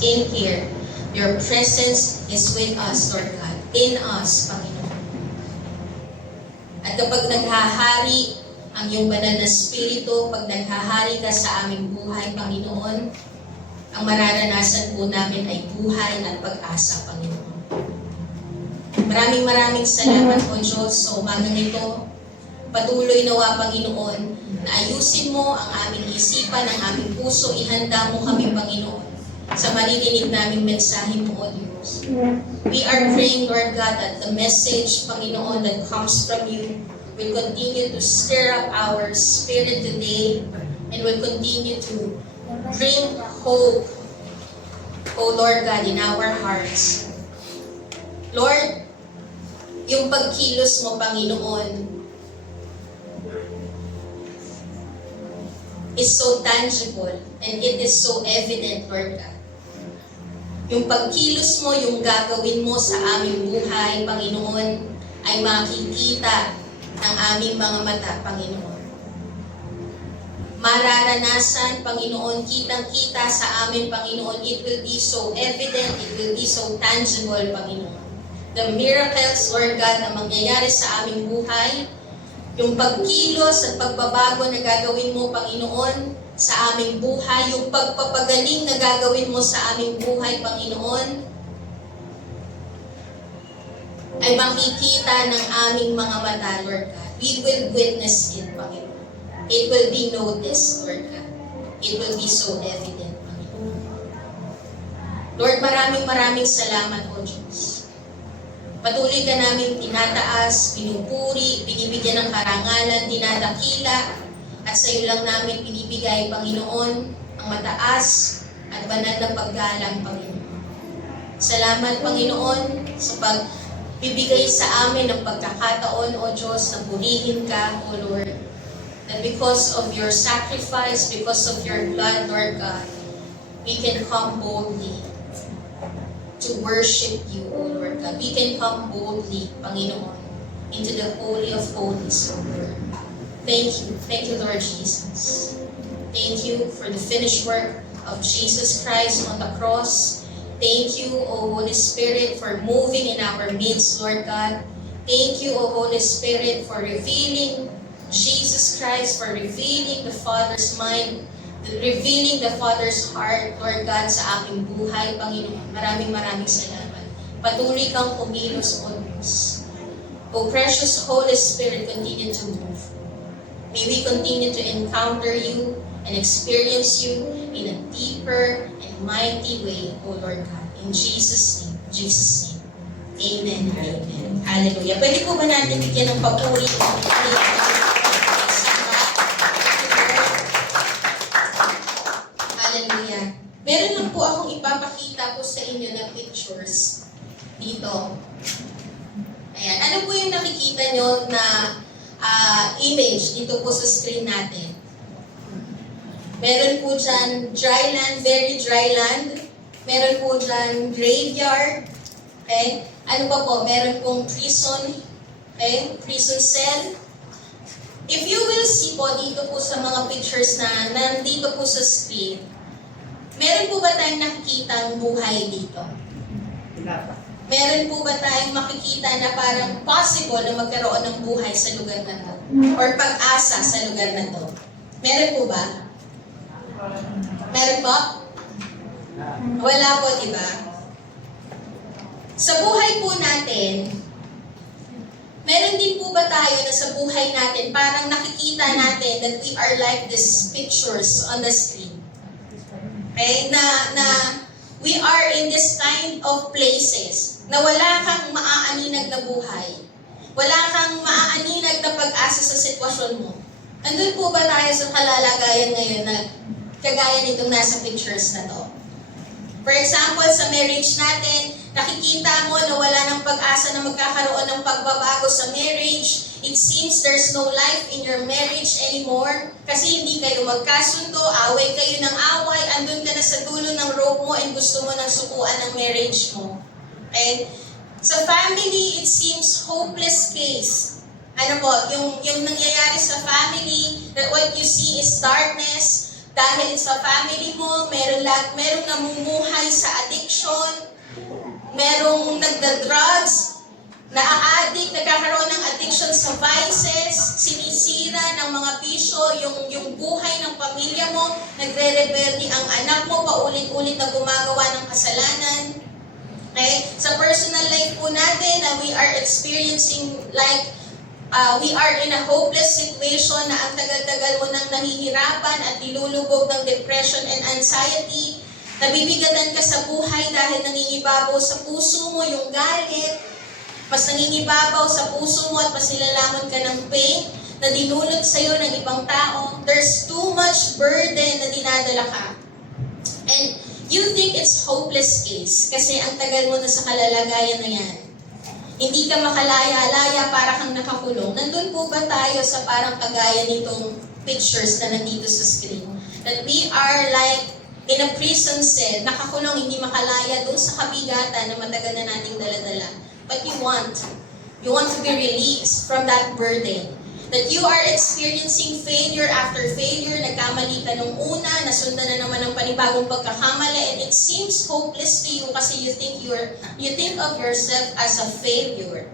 in here. Your presence is with us, Lord God. In us, Panginoon. At kapag naghahari ang iyong banal na spirito, pag naghahari ka sa aming buhay, Panginoon, ang mararanasan po namin ay buhay at pag-asa, Panginoon. Maraming salamat po, Diyos, sa umagang ito. Patuloy nawa, Panginoon, na ayusin mo ang aming isipan, ang aming puso, ihanda mo kami, Panginoon, sa maririnig naming mensahe mo, O Diyos. We are praying, Lord God, that the message, Panginoon, that comes from you will continue to stir up our spirit today and will continue to bring hope, O Lord God, in our hearts. Lord, yung pagkilos mo, Panginoon, is so tangible and it is so evident, Lord God. Yung pagkilos mo, yung gagawin mo sa aming buhay, Panginoon, ay makikita ng aming mga mata, Panginoon. Mararanasan, Panginoon, kitang-kita sa amin, Panginoon. It will be so evident, it will be so tangible, Panginoon. The miracles, Lord God, na mangyayari sa aming buhay, yung pagkilos at pagbabago na gagawin mo, Panginoon, sa aming buhay, yung pagpapagaling na gagawin mo sa aming buhay, Panginoon, ay makikita ng aming mga mata, Lord God. We will witness it, Panginoon. It will be noticed, Lord God. It will be so evident, Panginoon. Lord, maraming salamat, O Diyos. Patuloy ka namin tinataas, pinupuri, binibigyan ng karangalan, dinadakila, at sa iyo lang namin binibigay, Panginoon, ang mataas at banal na paggalang, Panginoon. Salamat, Panginoon, sa pagbibigay sa amin ng pagkakataon, O Diyos, na purihin ka, O Lord. That because of your sacrifice, because of your blood, Lord God, we can come boldly to worship you, O Lord God. We can come boldly, Panginoon, into the Holy of Holies, O Lord. Thank you, Lord Jesus. Thank you for the finished work of Jesus Christ on the cross. Thank you, O Holy Spirit, for moving in our midst, Lord God. Thank you, O Holy Spirit, for revealing Jesus Christ, for revealing the Father's mind, revealing the Father's heart, Lord God, sa aming buhay, Panginoon. Maraming salamat. Patuloy kang kumilos, O Diyos. O precious Holy Spirit, continue to move. May we continue to encounter you and experience you in a deeper and mighty way, O Lord God. In Jesus' name. Amen. Amen. Hallelujah. Pwede po ba natin bigyan ng papuri? Hallelujah. Meron lang po akong ipapakita po sa inyo na pictures dito. Ayan. Ano po yung nakikita nyo na image dito po sa screen natin? Meron po dyan dry land, very dry land. Meron po dyan graveyard. Okay? Ano pa po? Meron pong prison. Okay? Prison cell. If you will see po dito po sa mga pictures na nandito po sa screen, meron po ba tayong nakikita buhay dito? Meron po ba tayong makikita na parang possible na magkaroon ng buhay sa lugar na to? Or pag-asa sa lugar na to? Meron po ba? Meron po? Wala po, diba? Sa buhay po natin, meron din po ba tayo na sa buhay natin, parang nakikita natin that we are like these pictures on the screen? Okay? Na we are in this kind of places na wala kang maaaninag na buhay. Wala kang maaaninag na pag-asa sa sitwasyon mo. Nandun po ba tayo sa kalalagayan ngayon na kagaya nitong nasa pictures na to? For example, sa marriage natin, nakikita mo na wala ng pag-asa na magkakaroon ng pagbabago sa marriage. It seems there's no life in your marriage anymore kasi hindi kayo magkasundo, away kayo ng away, andun ka na sa dulo ng rope mo and gusto mo nang sukuan ng marriage mo. Okay? Sa family, it seems hopeless case. Ano po, yung nangyayari sa family, that what you see is darkness. Dahil sa family mo, merong namumuhay sa merong nagda-drugs, na-addict, nagkakaroon ng addiction sa vices, sinisira ng mga bisyo yung buhay ng pamilya mo, nagre-rebelde ang anak mo, paulit-ulit na gumagawa ng kasalanan. Okay? Sa personal life po natin, we are experiencing like we are in a hopeless situation na ang tagal-tagal mo nang nahihirapan at nilulubog ng depression and anxiety. Nabibigatan ka sa buhay dahil nangingibabaw sa puso mo yung galit. Mas nangingibabaw sa puso mo at mas nilalamon ka ng pain na dinulot sa'yo ng ibang tao. There's too much burden na dinadala ka. And you think it's hopeless case kasi ang tagal mo na sa kalalagayan na yan. Hindi ka makalaya-laya, para kang nakakulong. Nandun po ba tayo sa parang kagaya nitong pictures na nandito sa screen? That we are like in a prison cell, nakakulong, hindi makalaya doon sa kabigatan na matagal na nating daladala. But you want to be released from that burden. That you are experiencing failure after failure, nagkamali ka nung una, nasundan na naman ng panibagong pagkakamali, and it seems hopeless to you kasi you think of yourself as a failure.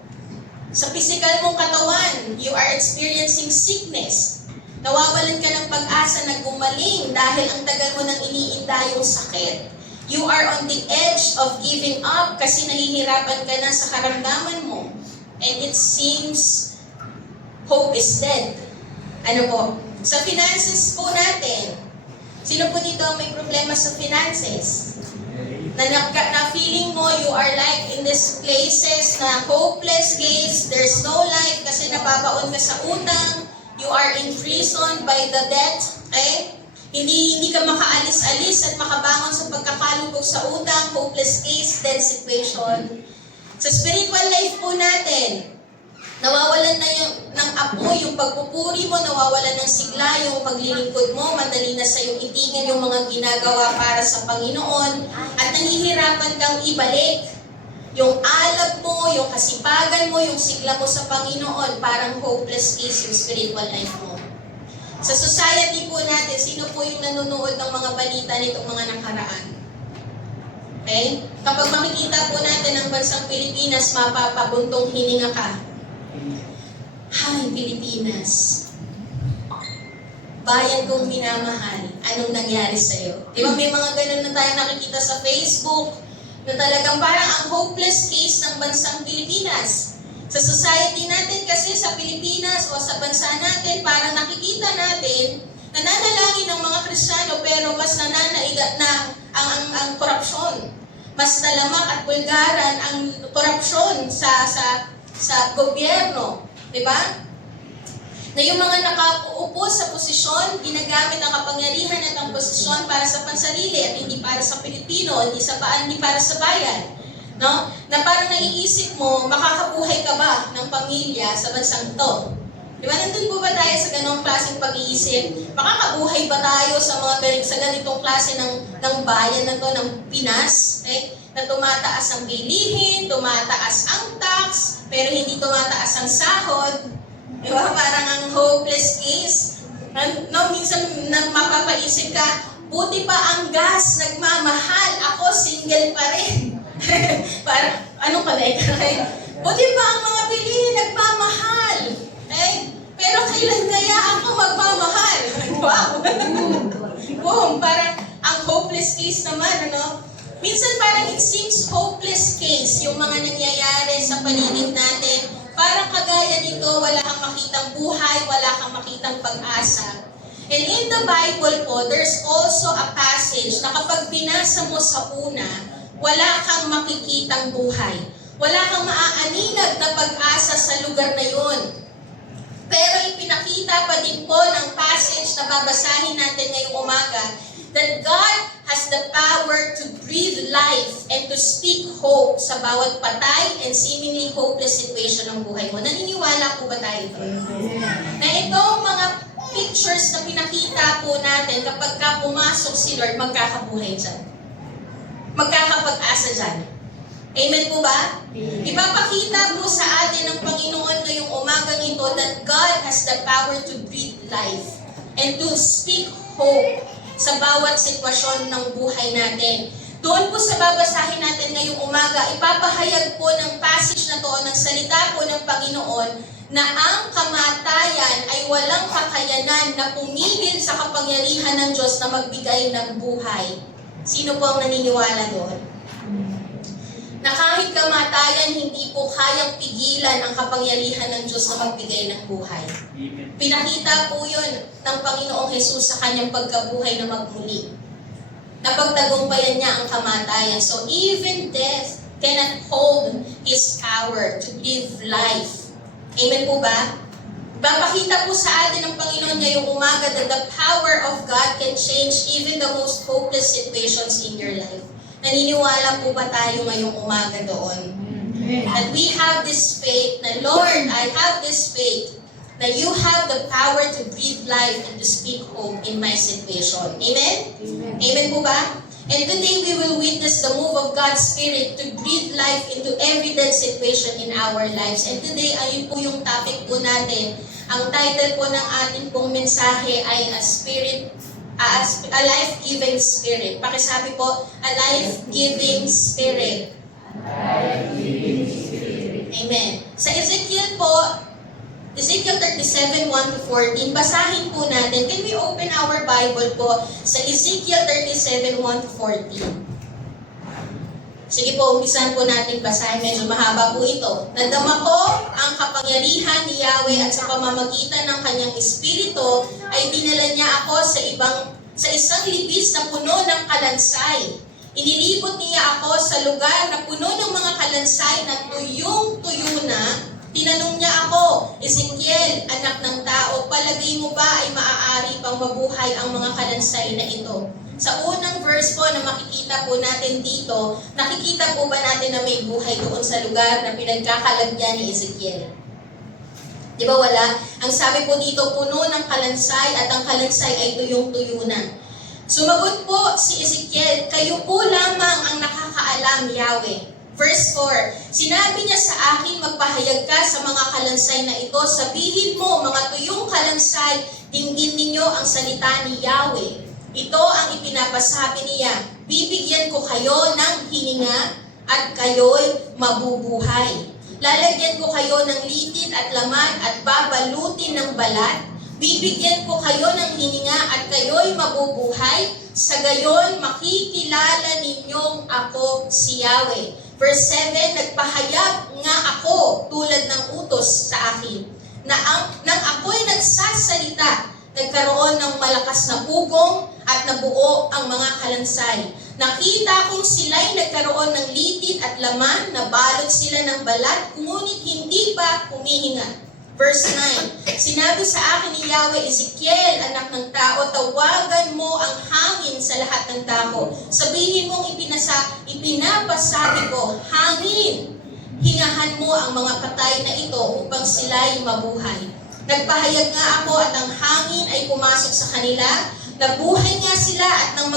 Sa physical mong katawan, you are experiencing sickness. Nawawalan ka ng pag-asa na gumaling dahil ang tagal mo nang iniinda yung sakit. You are on the edge of giving up kasi nahihirapan ka na sa karamdaman mo. And it seems hope is dead. Ano po? Sa finances po natin, sino po dito ang may problema sa finances? Na feeling mo you are like in these places na hopeless case, there's no life kasi nababaon ka sa utang, you are imprisoned by the debt, okay? Hindi ka makaalis-alis at makabangon sa pagkakalubog sa utang, hopeless case, dead situation. Sa spiritual life po natin, nawawalan na ng apo, yung pagpupuri mo, nawawalan ng sigla, yung paglilingkod mo, madali na sa iyong itigil yung mga ginagawa para sa Panginoon, at nahihirapan kang ibalik yung alab mo, yung kasipagan mo, yung sigla mo sa Panginoon, parang hopeless case yung spiritual life mo. Sa society po natin, sino po yung nanonood ng mga balita nitong mga nakaraan? Okay? Kapag makikita po natin ang bansang Pilipinas, mapapabuntong hininga ka. Hay, Pilipinas. Bayan kong minamahal, anong nangyari sa'yo? Di ba may mga ganun na tayo nakikita sa Facebook na talagang parang ang hopeless case ng bansang Pilipinas. Sa society natin kasi sa Pilipinas o sa bansa natin, parang nakikita natin, nananalangin ng mga Kristiyano pero mas nananaigat na ang korupsyon. Mas talamak at bulgaran ang korupsyon sa gobyerno. Diba? Na yung mga nakaupo sa posisyon, ginagamit ang kapangyarihan at ang posisyon para sa pansarili at hindi para sa Pilipino, hindi para sa bayan. No? Na parang naiisip mo, makakabuhay ka ba ng pamilya sa bansang ito? Diba? Nandun po ba tayo sa ganong klaseng pag-iisip? Makakabuhay ba tayo sa ganitong klase ng bayan na to, ng Pinas? Okay? Na tumataas ang bilihin, tumataas ang tax, pero hindi tumataas ang sahod. Diba? Parang ang hopeless case. No, minsan mapapaisip ka, buti pa ang gas nagmamahal, ako single pa rin. Parang, anong connect? Buti pa ang mga bilihin nagmamahal. Pero kailan kaya ako magmamahal? Wow! Boom! Parang ang hopeless case naman, ano? Minsan parang it seems hopeless case yung mga nangyayari sa paligid natin. Parang kagaya nito, wala kang makitang buhay, wala kang makitang pag-asa. And in the Bible po, there's also a passage na kapag binasa mo sa una, wala kang makikitang buhay. Wala kang maaaninag na pag-asa sa lugar na yun. Pero ipinakita pa din po ng passage na babasahin natin ngayong umaga that God has the power to breathe life and to speak hope sa bawat patay and seemingly hopeless situation ng buhay mo. Naniniwala po ba tayo ito? Na itong mga pictures na pinakita po natin, kapag ka pumasok si Lord, magkakabuhay dyan. Magkakapag-asa dyan. Amen po ba? Ipapakita po sa atin ng Panginoon ngayong umagang ito that God has the power to breathe life and to speak hope sa bawat sitwasyon ng buhay natin. Doon po sa babasahin natin ngayong umaga, ipapahayag po ng passage na to, ng salita po ng Panginoon, na ang kamatayan ay walang kakayanan na pumigil sa kapangyarihan ng Diyos na magbigay ng buhay. Sino po ang naniniwala doon? Na kahit kamatayan, hindi po kayang pigilan ang kapangyarihan ng Diyos na magbigay ng buhay. Pinakita po yun ng Panginoong Jesus sa kanyang pagkabuhay na magmuli. Napagtagumpayan niya ang kamatayan. So even death cannot hold His power to give life. Amen po ba? Papakita po sa atin ng Panginoon ngayong umaga that the power of God can change even the most hopeless situations in your life. Naniniwala po ba tayo ngayong umaga doon? That we have this faith na, Lord, I have this faith that you have the power to breathe life and to speak hope in my situation. Amen? Amen po ba? And today we will witness the move of God's Spirit to breathe life into every dead situation in our lives. And today, ayun po yung topic po natin. Ang title po ng ating pong mensahe ay a life-giving spirit. Pakisabi po, a life-giving spirit. Amen. Sa Ezekiel po, Ezekiel 37, 1-14, basahin po natin. Can we open our Bible po sa Ezekiel 37, 1-14? Sige po, umpisan po natin basahin. Medyo mahaba po ito. Nadama ko ang kapangyarihan ni Yahweh at sa pamamagitan ng kanyang espiritu ay dinala niya ako sa isang libis na puno ng kalansay. Inilibot niya ako sa lugar na puno ng mga kalansay na tuyong-tuyo na. Tinanong niya ako, Ezekiel, anak ng tao, palagay mo ba ay maaari pang mabuhay ang mga kalansay na ito? Sa unang verse po na makikita po natin dito, nakikita po ba natin na may buhay doon sa lugar na pinagkakalagyan ni Ezekiel? Di ba wala? Ang sabi po dito, puno ng kalansay at ang kalansay ay tuyong-tuyo na. Sumagot po si Ezekiel, kayo po lamang ang nakakaalam, Yahweh. Verse 4, sinabi niya sa akin, magpahayag ka sa mga kalansay na ito, sabihin mo, mga tuyong kalansay, dinggin ninyo ang salita ni Yahweh. Ito ang ipinapasabi niya, bibigyan ko kayo ng hininga at kayo'y mabubuhay. Lalagyan ko kayo ng litin at laman at babalutin ng balat. Bibigyan ko kayo ng hininga at kayo'y mabubuhay. Sa gayon, makikilala ninyong ako si Yahweh. Verse 7, nagpahayag nga ako tulad ng utos sa akin, na nang ako'y nagsasalita, nagkaroon ng malakas na ugong at nabuo ang mga kalansay. Nakita kong sila'y nagkaroon ng litin at laman, nabalot sila ng balat, ngunit hindi pa humihinga. Verse 9, sinabi sa akin ni Yahweh, Ezekiel, anak ng tao, tawagan mo ang hangin sa lahat ng tao. Sabihin mong ipinapasabi ko, hangin, hingahan mo ang mga patay na ito upang sila'y mabuhay. Nagpahayag nga ako at ang hangin ay pumasok sa kanila. Nabuhay nga sila at nang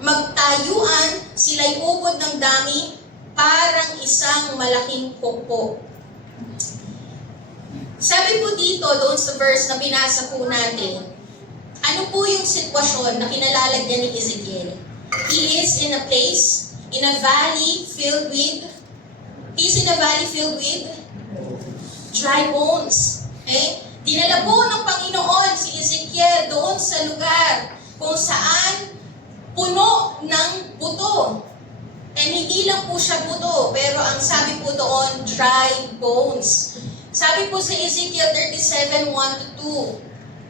magtayuan, sila'y ubod ng dami, parang isang malaking pukpok. Sabi po dito, doon sa verse na binasa po natin, ano po yung sitwasyon na kinalalagyan ni Ezekiel? He is in a place, in a valley filled with dry bones. Okay? Dinala po ng Panginoon si Ezekiel doon sa lugar kung saan puno ng buto. And hindi lang po siya buto, pero ang sabi po doon, dry bones. Sabi po sa Ezekiel 37, 1-2,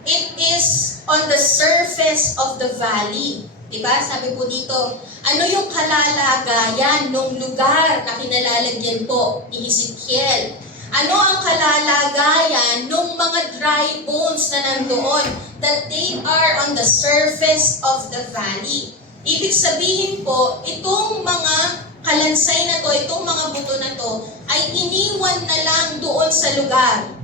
it is on the surface of the valley. Diba? Sabi po dito, ano yung kalalagayan ng lugar na kinalalagyan po ni Ezekiel? Ano ang kalalagayan ng mga dry bones na nandoon? That they are on the surface of the valley. Ibig sabihin po, itong mga kalansay na to, itong mga buto na to, ay iniwan na lang doon sa lugar.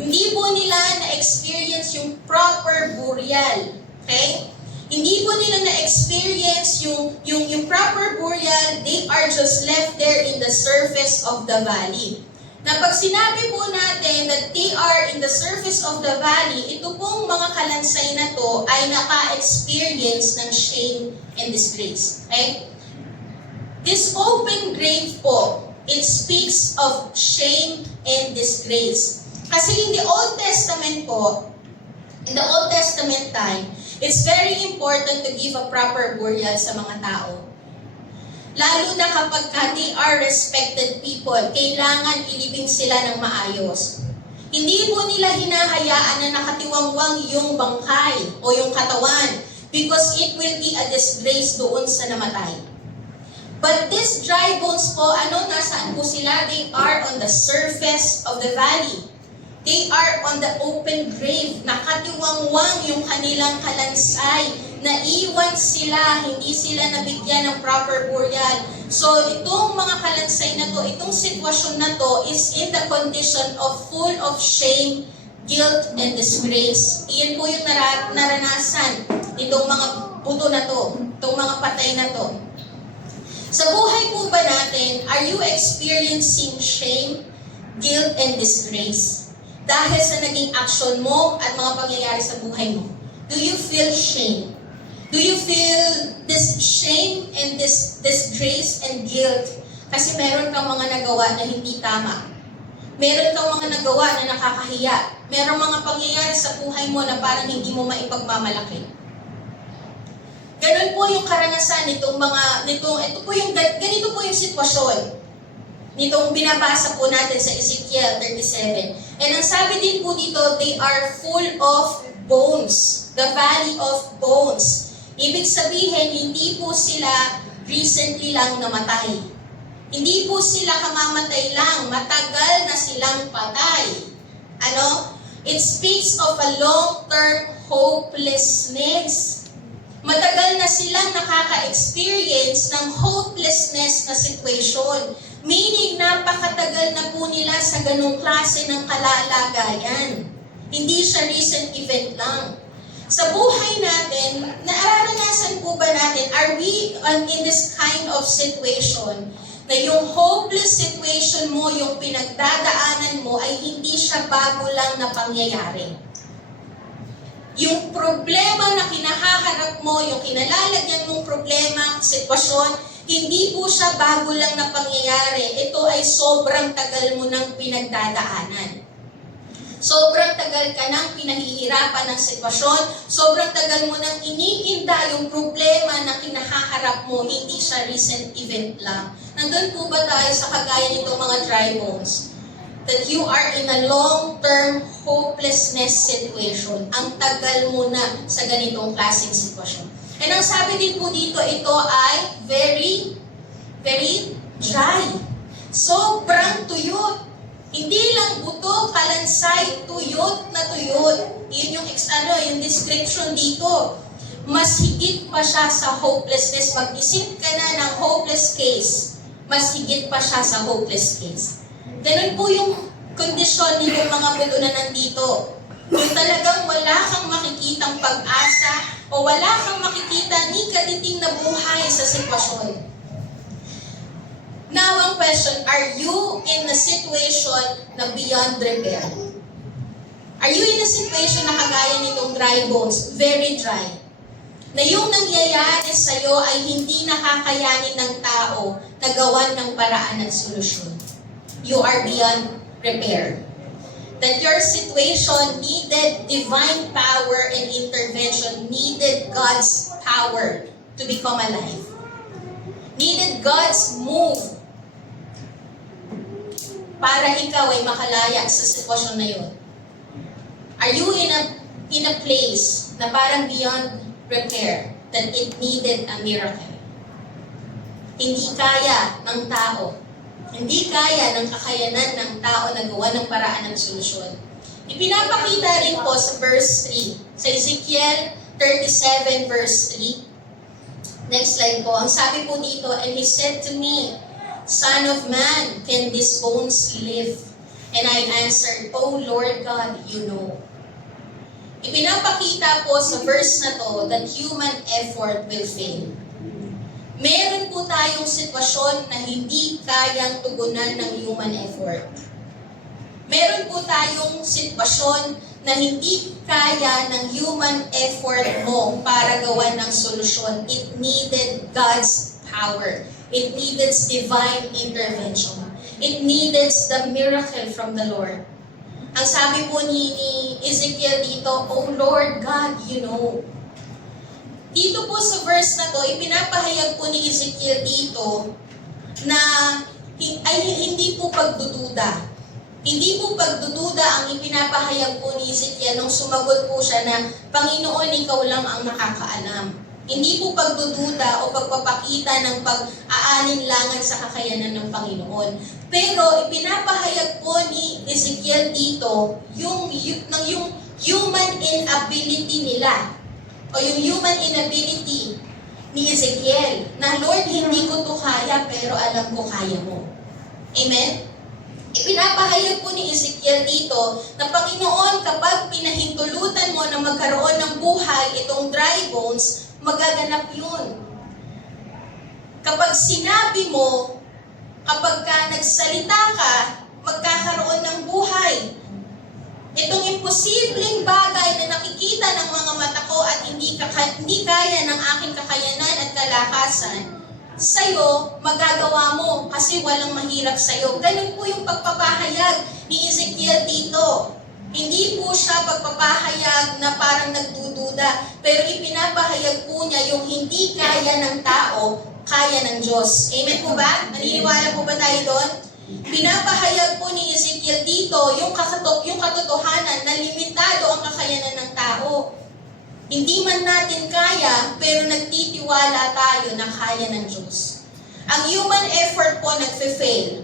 Hindi po nila na-experience yung proper burial. Okay? Hindi po nila na-experience yung proper burial, they are just left there in the surface of the valley. Na pag sinabi po natin that they are in the surface of the valley, ito pong mga kalansay na to ay naka-experience ng shame and disgrace. Okay? This open grave po, it speaks of shame and disgrace. Kasi in the Old Testament po, in the Old Testament time, it's very important to give a proper burial sa mga tao. Lalo na kapag they are respected people, kailangan ilibing sila ng maayos. Hindi po nila hinahayaan na nakatiwangwang yung bangkay o yung katawan because it will be a disgrace doon sa namatay. But these dry bones po, nasaan po sila? They are on the surface of the valley. They are on the open grave. Nakatiwangwang yung kanilang kalansay. Naiwan sila, hindi sila nabigyan ng proper burial. So itong mga kalansay na to, itong sitwasyon na to is in the condition of full of shame, guilt, and disgrace. Iyan po yung naranasan itong mga buto na to, itong mga patay na to. Sa buhay po ba natin, are you experiencing shame, guilt, and disgrace? Dahil sa naging action mo at mga pangyayari sa buhay mo. Do you feel shame? Do you feel this shame and this disgrace and guilt? Kasi meron kang mga nagawa na hindi tama. Meron kang mga nagawa na nakakahiya. Meron mga pangyayari sa buhay mo na parang hindi mo maipagmamalaki. Ganun po yung karanasan ganito po yung sitwasyon nitong binabasa po natin sa Ezekiel 37. And ang sabi din po dito, they are full of bones, the valley of bones. Ibig sabihin, hindi po sila recently lang namatay. Hindi po sila kamamatay lang, matagal na silang patay. It speaks of a long-term hopelessness. Matagal na silang nakaka-experience ng hopelessness na situation. Meaning, napakatagal na po nila sa ganung klase ng kalalagayan. Hindi siya recent event lang. Sa buhay natin, naararanasan po ba natin, are we in this kind of situation na yung hopeless situation mo, yung pinagdadaanan mo ay hindi siya bago lang na pangyayari? Yung problema na kinahaharap mo, yung kinalalagyan mong problema, sitwasyon, hindi po siya bago lang na pangyayari. Ito ay sobrang tagal mo nang pinagdadaanan. Sobrang tagal ka nang pinahihirapan ng sitwasyon, sobrang tagal mo nang iniinda yung problema na kinahaharap mo, hindi siya recent event lang. Nandun po ba tayo sa kagaya nitong mga dry bones? That you are in a long-term hopelessness situation. Ang tagal mo na sa ganitong klaseng sitwasyon. And ang sabi din po dito, ito ay very, very dry. Sobrang tuyot. Hindi lang buto, kalansay, tuyot na tuyot. Yun yung description dito. Mas higit pa siya sa hopelessness. Mag-isip ka na ng hopeless case. Mas higit pa siya sa hopeless case. Ganun po yung kondisyon nitong mga buto na nandito. Kung talagang wala kang makikitang pag-asa o wala kang makikita ni katiting na buhay sa sitwasyon. Now, ang question, are you in a situation na beyond repair? Are you in a situation na kagaya nitong dry bones, very dry? Na yung nangyayari sa'yo ay hindi nakakayanin ng tao na gawan ng paraan at solusyon. You are beyond repair. That your situation needed divine power and intervention, needed God's power to become alive. Needed God's move para ikaw ay makalaya sa sitwasyon na yun. Are you in a place na parang beyond repair, that it needed a miracle? Hindi kaya ng tao. Hindi kaya ng kakayanan ng tao na gawa ng paraan ng solusyon. Ipinapakita rin po sa verse 3, sa Ezekiel 37 verse 3. Next slide po. Ang sabi po dito, and he said to me, Son of man, can these bones live? And I answered, O Lord God, you know. Ipinapakita po sa verse na to that human effort will fail. Meron po tayong sitwasyon na hindi kayang tugunan ng human effort. Meron po tayong sitwasyon na hindi kaya ng human effort mo para gawan ng solusyon. It needed God's power. It needed divine intervention. It needed the miracle from the Lord. Ang sabi po ni Ezekiel dito, "Oh Lord God, you know." Dito po sa verse na to, ipinapahayag po ni Ezekiel dito na ay hindi po pagdududa. Hindi po pagdududa ang ipinapahayag po ni Ezekiel nung sumagot po siya na, "Panginoon, ikaw lang ang nakakaalam." Hindi po pagdududa o pagpapakita ng pag-aalinlangan sa kakayanan ng Panginoon. Pero ipinapahayag po ni Ezekiel dito yung human inability nila o yung human inability ni Ezekiel na, "Lord, hindi ko to kaya pero alam ko kaya mo." Amen? Ipinapahayag po ni Ezekiel dito na, "Panginoon, kapag pinahintulutan mo na magkaroon ng buhay itong dry bones, magaganap yun. Kapag sinabi mo, kapag ka nagsalita ka, magkakaroon ng buhay. Itong imposibleng bagay na nakikita ng mga mata ko at hindi kaya ng aking kakayanan at kalakasan, sa'yo, magagawa mo kasi walang mahirap sa'yo." Ganun po yung pagpapahayag ni Ezekiel dito. Hindi po siya pagpapahayag na parang nagdududa, pero ipinapahayag po niya yung hindi kaya ng tao, kaya ng Diyos. Amen po ba? Naniniwala po ba tayo doon? Pinapahayag po ni Ezekiel dito yung katotohanan na limitado ang kakayanan ng tao. Hindi man natin kaya, pero nagtitiwala tayo na kaya ng Diyos. Ang human effort po nagfe-fail,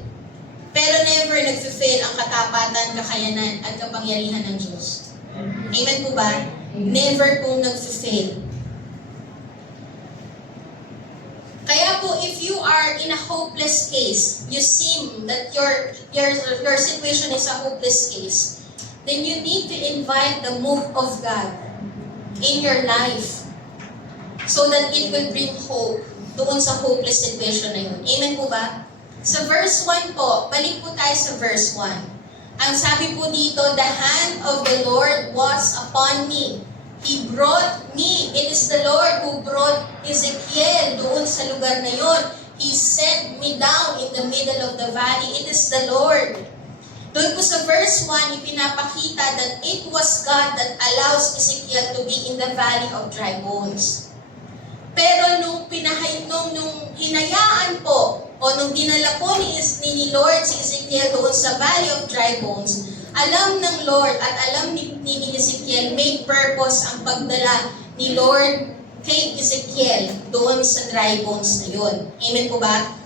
pero never nagfe-fail ang katapatan, kakayanan, at kapangyarihan ng Diyos. Amen po ba? Never po nagfe-fail. Kaya po, if you are in a hopeless case, you seem that your situation is a hopeless case, then you need to invite the move of God in your life so that it will bring hope doon sa hopeless situation na yun. Amen po ba? Sa verse 1 po, balik po tayo sa verse 1. Ang sabi po dito, "The hand of the Lord was upon me. He brought me." It is the Lord who brought Ezekiel doon sa lugar na yon. He set me down in the middle of the valley. It is the Lord. Doon po sa verse 1, ipinapakita that it was God that allows Ezekiel to be in the valley of dry bones. Pero nung hinayaan po, o nung dinala po ni Lord si Ezekiel doon sa valley of dry bones, alam ng Lord at alam ni Ezekiel, may purpose ang pagdala ni Lord kay Ezekiel doon sa dry bones na yun. Amen po ba?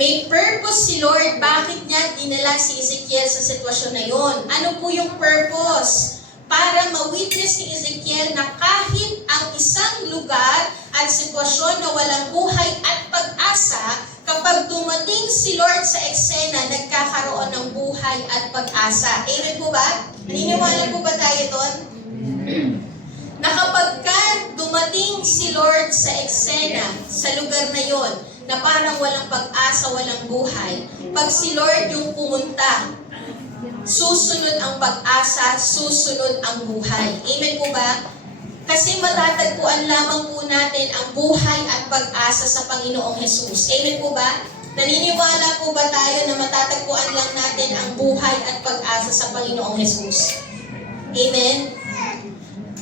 May purpose si Lord, bakit niya dinala si Ezekiel sa sitwasyon na yon. Ano po yung purpose? Para ma-witness ni Ezekiel na kahit ang isang lugar at sitwasyon na walang buhay at pag-asa, kapag dumating si Lord sa eksena, nagkakaroon ng buhay at pag-asa. Amen po ba? Naniniwala po ba tayo doon? Na kapag dumating si Lord sa eksena, sa lugar na yon, na parang walang pag-asa, walang buhay. Pag si Lord yung pumunta, susunod ang pag-asa, susunod ang buhay. Amen po ba? Kasi matatagpuan lamang po natin ang buhay at pag-asa sa Panginoong Jesus. Amen po ba? Naniniwala po ba tayo na matatagpuan lang natin ang buhay at pag-asa sa Panginoong Jesus? Amen?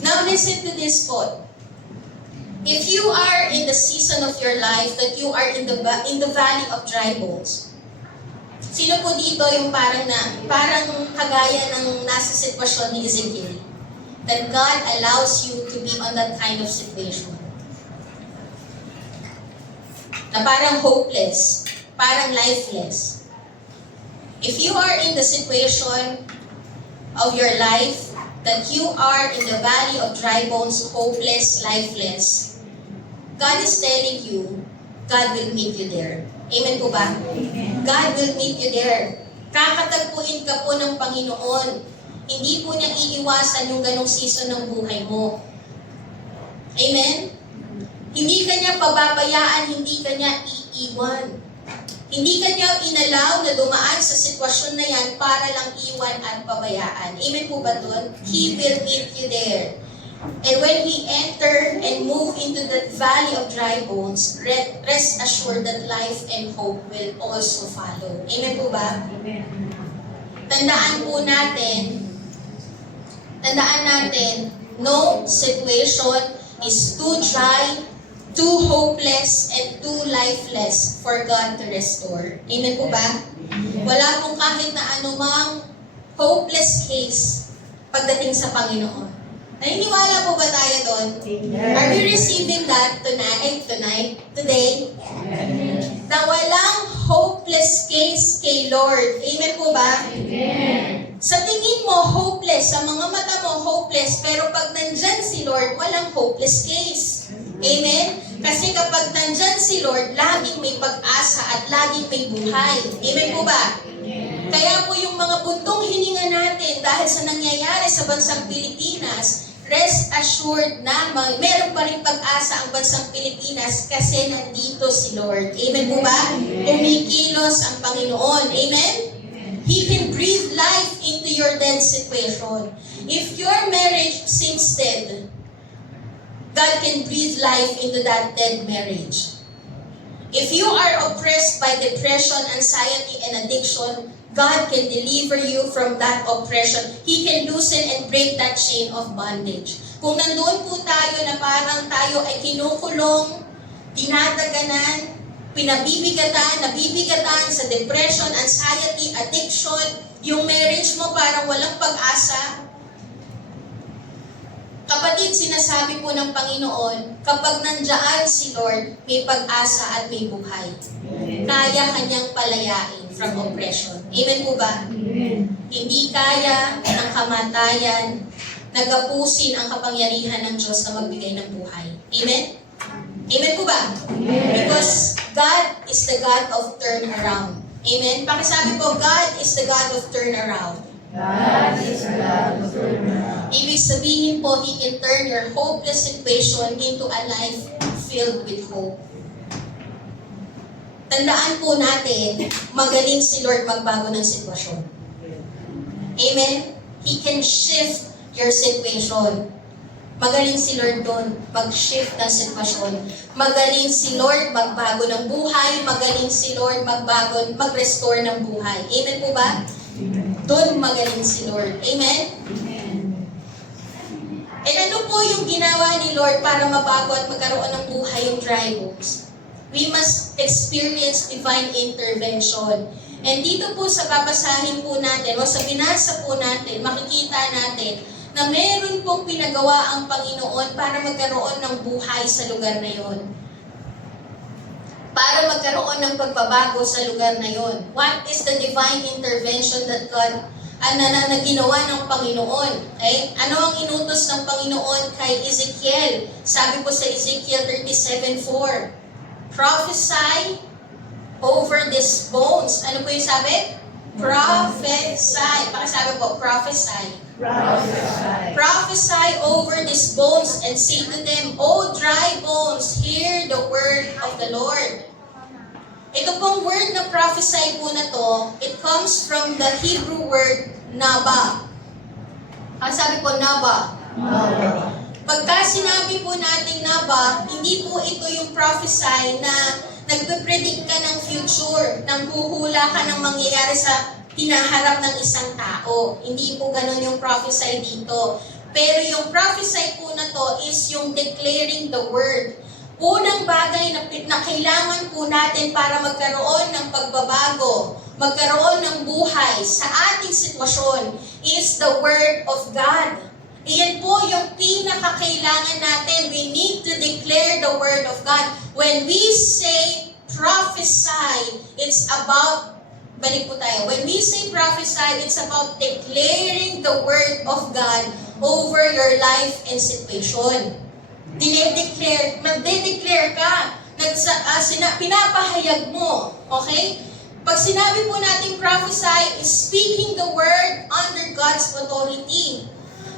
Now listen to this quote. If you are in the season of your life that you are in the valley of dry bones, sino po dito yung parang kagaya ng nasa sitwasyon ni Ezekiel? That God allows you to be on that kind of situation. Na parang hopeless, parang lifeless. If you are in the situation of your life that you are in the valley of dry bones, hopeless, lifeless, God is telling you, God will meet you there. Amen po ba? Amen. God will meet you there. Kakatagpuin ka po ng Panginoon. Hindi po niya iiwasan yung ganong season ng buhay mo. Amen? Hindi ka niya pababayaan, hindi ka niya iiwan. Hindi ka niya inalaw na dumaan sa sitwasyon na yan para lang iwan at pabayaan. Amen po ba doon? He will meet you there. And when He enter and move into that valley of dry bones, rest assured that life and hope will also follow. Amen po ba? Amen. Tandaan natin, no situation is too dry, too hopeless, and too lifeless for God to restore. Amen po ba? Wala pong kahit na anumang hopeless case pagdating sa Panginoon. Naniniwala po ba tayo doon? Are we receiving that today? Na walang hopeless case kay Lord. Amen po ba? Amen. Sa tingin mo, hopeless. Sa mga mata mo, hopeless. Pero pag nandyan si Lord, walang hopeless case. Amen? Kasi kapag nandyan si Lord, laging may pag-asa at laging may buhay. Amen po ba? Kaya po yung mga buntong hininga natin dahil sa nangyayari sa bansang Pilipinas, rest assured na meron pa rin pag-asa ang bansang Pilipinas kasi nandito si Lord. Amen po ba? Kumikilos ang Panginoon. Amen? He can breathe life into your dead situation. If your marriage seems dead, God can breathe life into that dead marriage. If you are oppressed by depression, anxiety, and addiction, God can deliver you from that oppression. He can loosen and break that chain of bondage. Kung nandoon po tayo na parang tayo ay kinukulong, dinadaganan, nabibigatan sa depression, anxiety, addiction, yung marriage mo parang walang pag-asa. Kapatid, sinasabi po ng Panginoon, kapag nandiyan si Lord, may pag-asa at may buhay. Kaya kanyang palayain from oppression. Amen po ba? Amen. Hindi kaya ng kamatayan, nagapusin ang kapangyarihan ng Diyos na magbigay ng buhay. Amen? Amen po ba? Amen. Because God is the God of turnaround. Amen? Pakisabi po, God is the God of turnaround. God is the God of turnaround. Ibig sabihin po, He can turn your hopeless situation into a life filled with hope. Tandaan po natin, magaling si Lord magbago ng sitwasyon. Amen? He can shift your situation. Magaling si Lord doon, mag-shift ng sitwasyon. Magaling si Lord magbago ng buhay. Magaling si Lord mag-restore ng buhay. Amen po ba? Doon magaling si Lord. Amen? And ano po yung ginawa ni Lord para mabago at magkaroon ng buhay yung dry bones? We must experience divine intervention. And dito po sa babasahin po natin, o sa binasa po natin, makikita natin na meron pong pinagawa ang Panginoon para magkaroon ng buhay sa lugar na yon. Para magkaroon ng pagbabago sa lugar na yon. What is the divine intervention that God na ginawa ng Panginoon? Okay? Ano ang inutos ng Panginoon kay Ezekiel? Sabi po sa Ezekiel 37:4, prophesy over these bones. Ano po yung sabi? Prophesy. Pakisabi po, prophesy. Prophesy. Prophesy over these bones and say to them, O dry bones, hear the word of the Lord. Ito pong word na prophesy po na to, it comes from the Hebrew word naba. Ang sabi po, naba. Pagka sinabi po natin naba, hindi po ito yung prophesy na nagpe-predict ka ng future, nang huhula ka ng mangyayari sa hinaharap ng isang tao. Hindi po ganun yung prophesy dito. Pero yung prophesy po na to is yung declaring the word. Unang bagay na kailangan po natin para magkaroon ng pagbabago, magkaroon ng buhay sa ating sitwasyon is the Word of God. Iyan po yung pinakakailangan natin. We need to declare the Word of God. When we say prophesy, it's about, balik po tayo. When we say prophesy, it's about declaring the Word of God over your life and situation. Magde-declare ka. Pinapahayag mo. Okay? Pag sinabi po natin prophesy, is speaking the word under God's authority.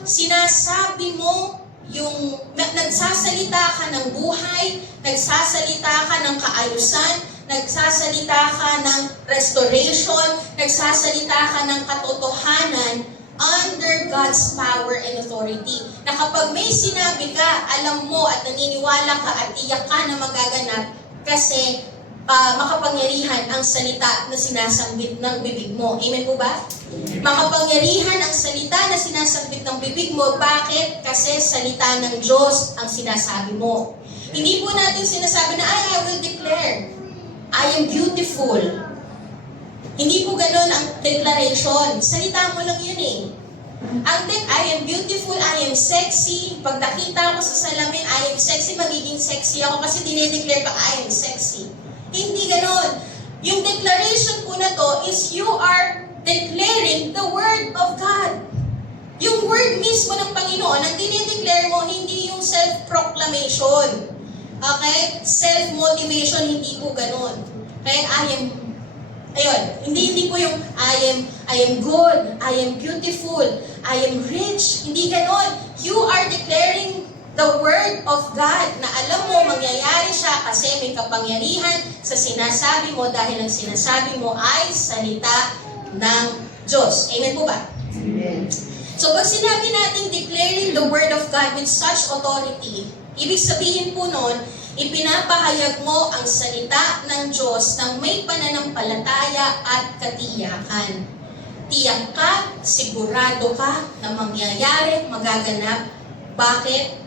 Sinasabi mo yung nagsasalita ka ng buhay, nagsasalita ka ng kaayusan, nagsasalita ka ng restoration, nagsasalita ka ng katotohanan under God's power and authority. Na kapag may sinabi ka, alam mo at naniniwala ka at tiyak ka na magaganap kasi makapangyarihan ang salita na sinasambit ng bibig mo. Amen po ba? Makapangyarihan ang salita na sinasambit ng bibig mo. Bakit? Kasi salita ng Diyos ang sinasabi mo. Hindi po natin sinasabi na, I will declare, I am beautiful. Hindi po ganun ang declaration. Salita mo lang yun eh. I am beautiful, I am sexy. Pag nakita ko sa salamin, I am sexy, magiging sexy ako kasi dinedeclare ka, I am sexy. Hindi ganon. Yung declaration po na to is you are declaring the Word of God. Yung Word mismo ng Panginoon, ang dinideclare mo, hindi yung self-proclamation. Okay? Self-motivation, hindi po ganon. Okay? Hindi po yung I am good, I am beautiful, I am rich. Hindi ganon. You are declaring the Word of God na alam mo mangyayari siya kasi may kapangyarihan sa sinasabi mo dahil ang sinasabi mo ay salita ng Diyos. Amen po ba? Amen. So pag sinabi natin declaring the Word of God with such authority, ibig sabihin po nun, ipinapahayag mo ang salita ng Diyos ng may pananampalataya at katiyakan. Tiyak ka, sigurado ka na mangyayari, magaganap. Bakit?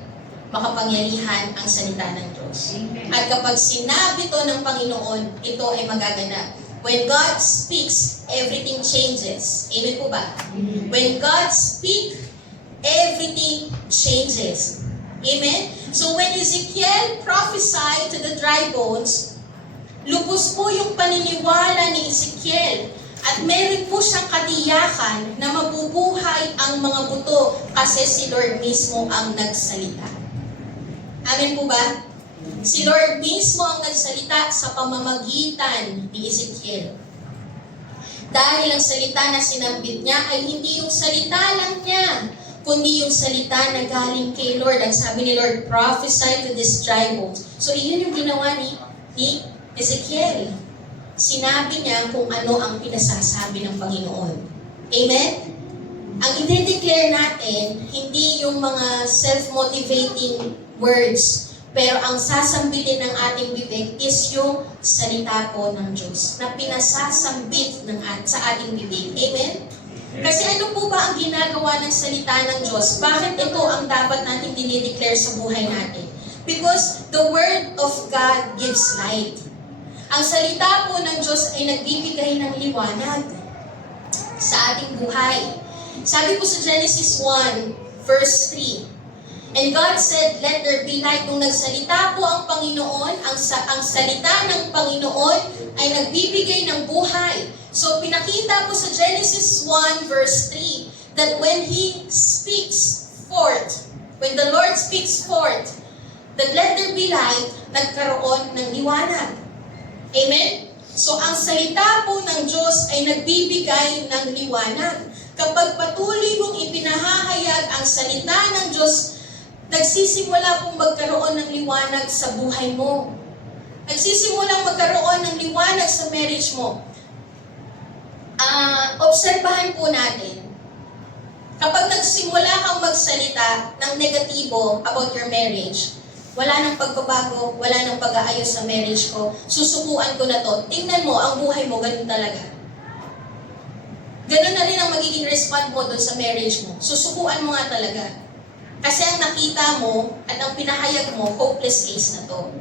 Makapangyarihan ang salita ng Diyos. At kapag sinabi to ng Panginoon, ito ay magaganap. When God speaks, everything changes. Amen po ba? When God speaks, everything changes. Amen? So when Ezekiel prophesied to the dry bones, lubos po yung paniniwala ni Ezekiel at meron po siyang katiyakan na mabubuhay ang mga buto kasi si Lord mismo ang nagsalita. Amen po ba? Si Lord mismo ang nagsalita sa pamamagitan ni Ezekiel. Dahil ang salita na sinambit niya ay hindi yung salita lang niya, kundi yung salita na galing kay Lord. Ang sabi ni Lord, prophesy to this dry bones. So iyon yung ginawa ni Ezekiel. Sinabi niya kung ano ang pinasasabi ng Panginoon. Amen? Ang i-declare natin, hindi yung mga self-motivating words, pero ang sasambitin ng ating bibig is yung salita po ng Diyos na pinasasambit sa ating bibig. Amen? Kasi ano po ba ang ginagawa ng salita ng Diyos? Bakit ito ang dapat natin dinideclare sa buhay natin? Because the Word of God gives light. Ang salita po ng Diyos ay nagbibigay ng liwanag sa ating buhay. Sabi po sa Genesis 1, verse 3, And God said, let there be light. Nung nagsalita po ang Panginoon, ang salita ng Panginoon ay nagbibigay ng buhay. So pinakita po sa Genesis 1 verse 3, that when He speaks forth, when the Lord speaks forth, that let there be light, nagkaroon ng liwanag. Amen? So ang salita po ng Diyos ay nagbibigay ng liwanag. Kapag patuloy mong ipinahahayag ang salita ng Diyos, nagsisimula pong magkaroon ng liwanag sa buhay mo. Nagsisimulang magkaroon ng liwanag sa marriage mo. Obserbahan po natin. Kapag nagsimula kang magsalita ng negatibo about your marriage, wala nang pagbabago, wala nang pag-aayos sa marriage ko, susukuan ko na to. Tingnan mo, ang buhay mo, ganun talaga. Ganun na rin ang magiging respond mo doon sa marriage mo. Susukuan mo nga talaga. Kasi ang nakita mo at ang pinahayag mo, hopeless case na to.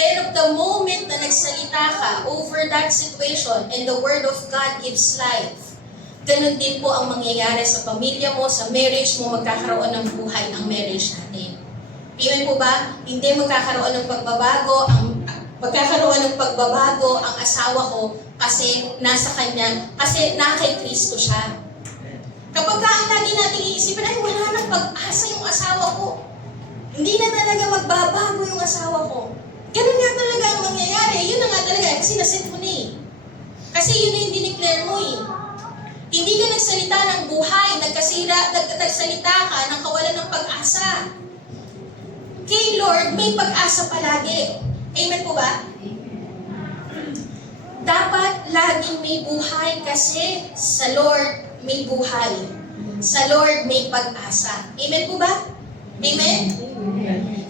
Pero the moment na nagsalita ka over that situation and the Word of God gives life, ganun din po ang mangyayari sa pamilya mo, sa marriage mo, magkakaroon ng buhay ang marriage natin. Amen po ba? Hindi magkakaroon ng pagbabago, ang asawa ko kasi nasa kanya, kasi na kay Kristo siya. Kapag ang lagi nating iisipin, ay wala nang pag-asa yung asawa ko. Hindi na talaga magbabago yung asawa ko. Ganun nga talaga ang mangyayari. Yun na nga talaga, kasi naset mo na eh. Kasi yun na yung dineclare mo eh. Hindi ka nagsalita ng buhay, nagsalita ka ng kawalan ng pag-asa. Kay Lord, may pag-asa palagi. Amen po ba? laging may buhay kasi sa Lord may buhay. Sa Lord may pag-asa. Amen po ba? Amen?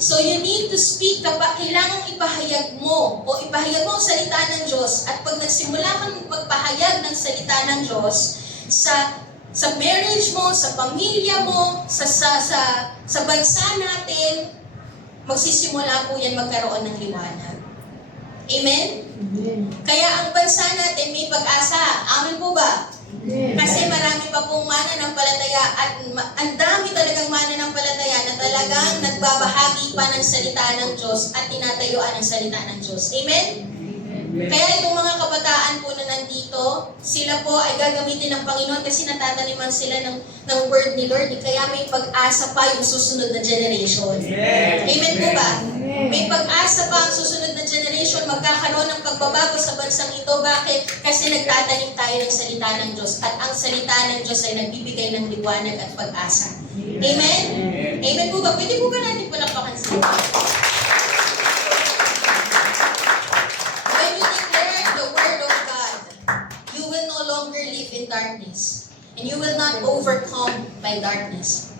So you need to speak, kailangang ipahayag mo ang salita ng Diyos. At pag nagsimula kang magpahayag ng salita ng Diyos sa marriage mo, sa pamilya mo, sa bansa natin, magsisimula po yan magkaroon ng liwanag. Amen? Kaya ang bansa natin may pag-asa. Amen po ba? Kasi marami pa pong mananampalataya at ang dami talagang mananampalataya na talagang nagbabahagi pa ng salita ng Diyos at tinatayuan ng salita ng Diyos. Amen? Kaya itong mga kabataan po na nandito, sila po ay gagamitin ng Panginoon kasi natataniman sila ng word ni Lord. Kaya may pag-asa pa yung susunod na generation. Amen po ba? May pag-asa pa ang susunod na generation, magkakaroon ng pagbabago sa bansang ito. Bakit? Kasi nagtatanim tayo ng salita ng Diyos. At ang salita ng Diyos ay nagbibigay ng liwanag at pag-asa. Amen? Amen po ba? Pwede po ba natin palakpakan sila? When you declare the word of God, you will no longer live in darkness. And you will not overcome by darkness.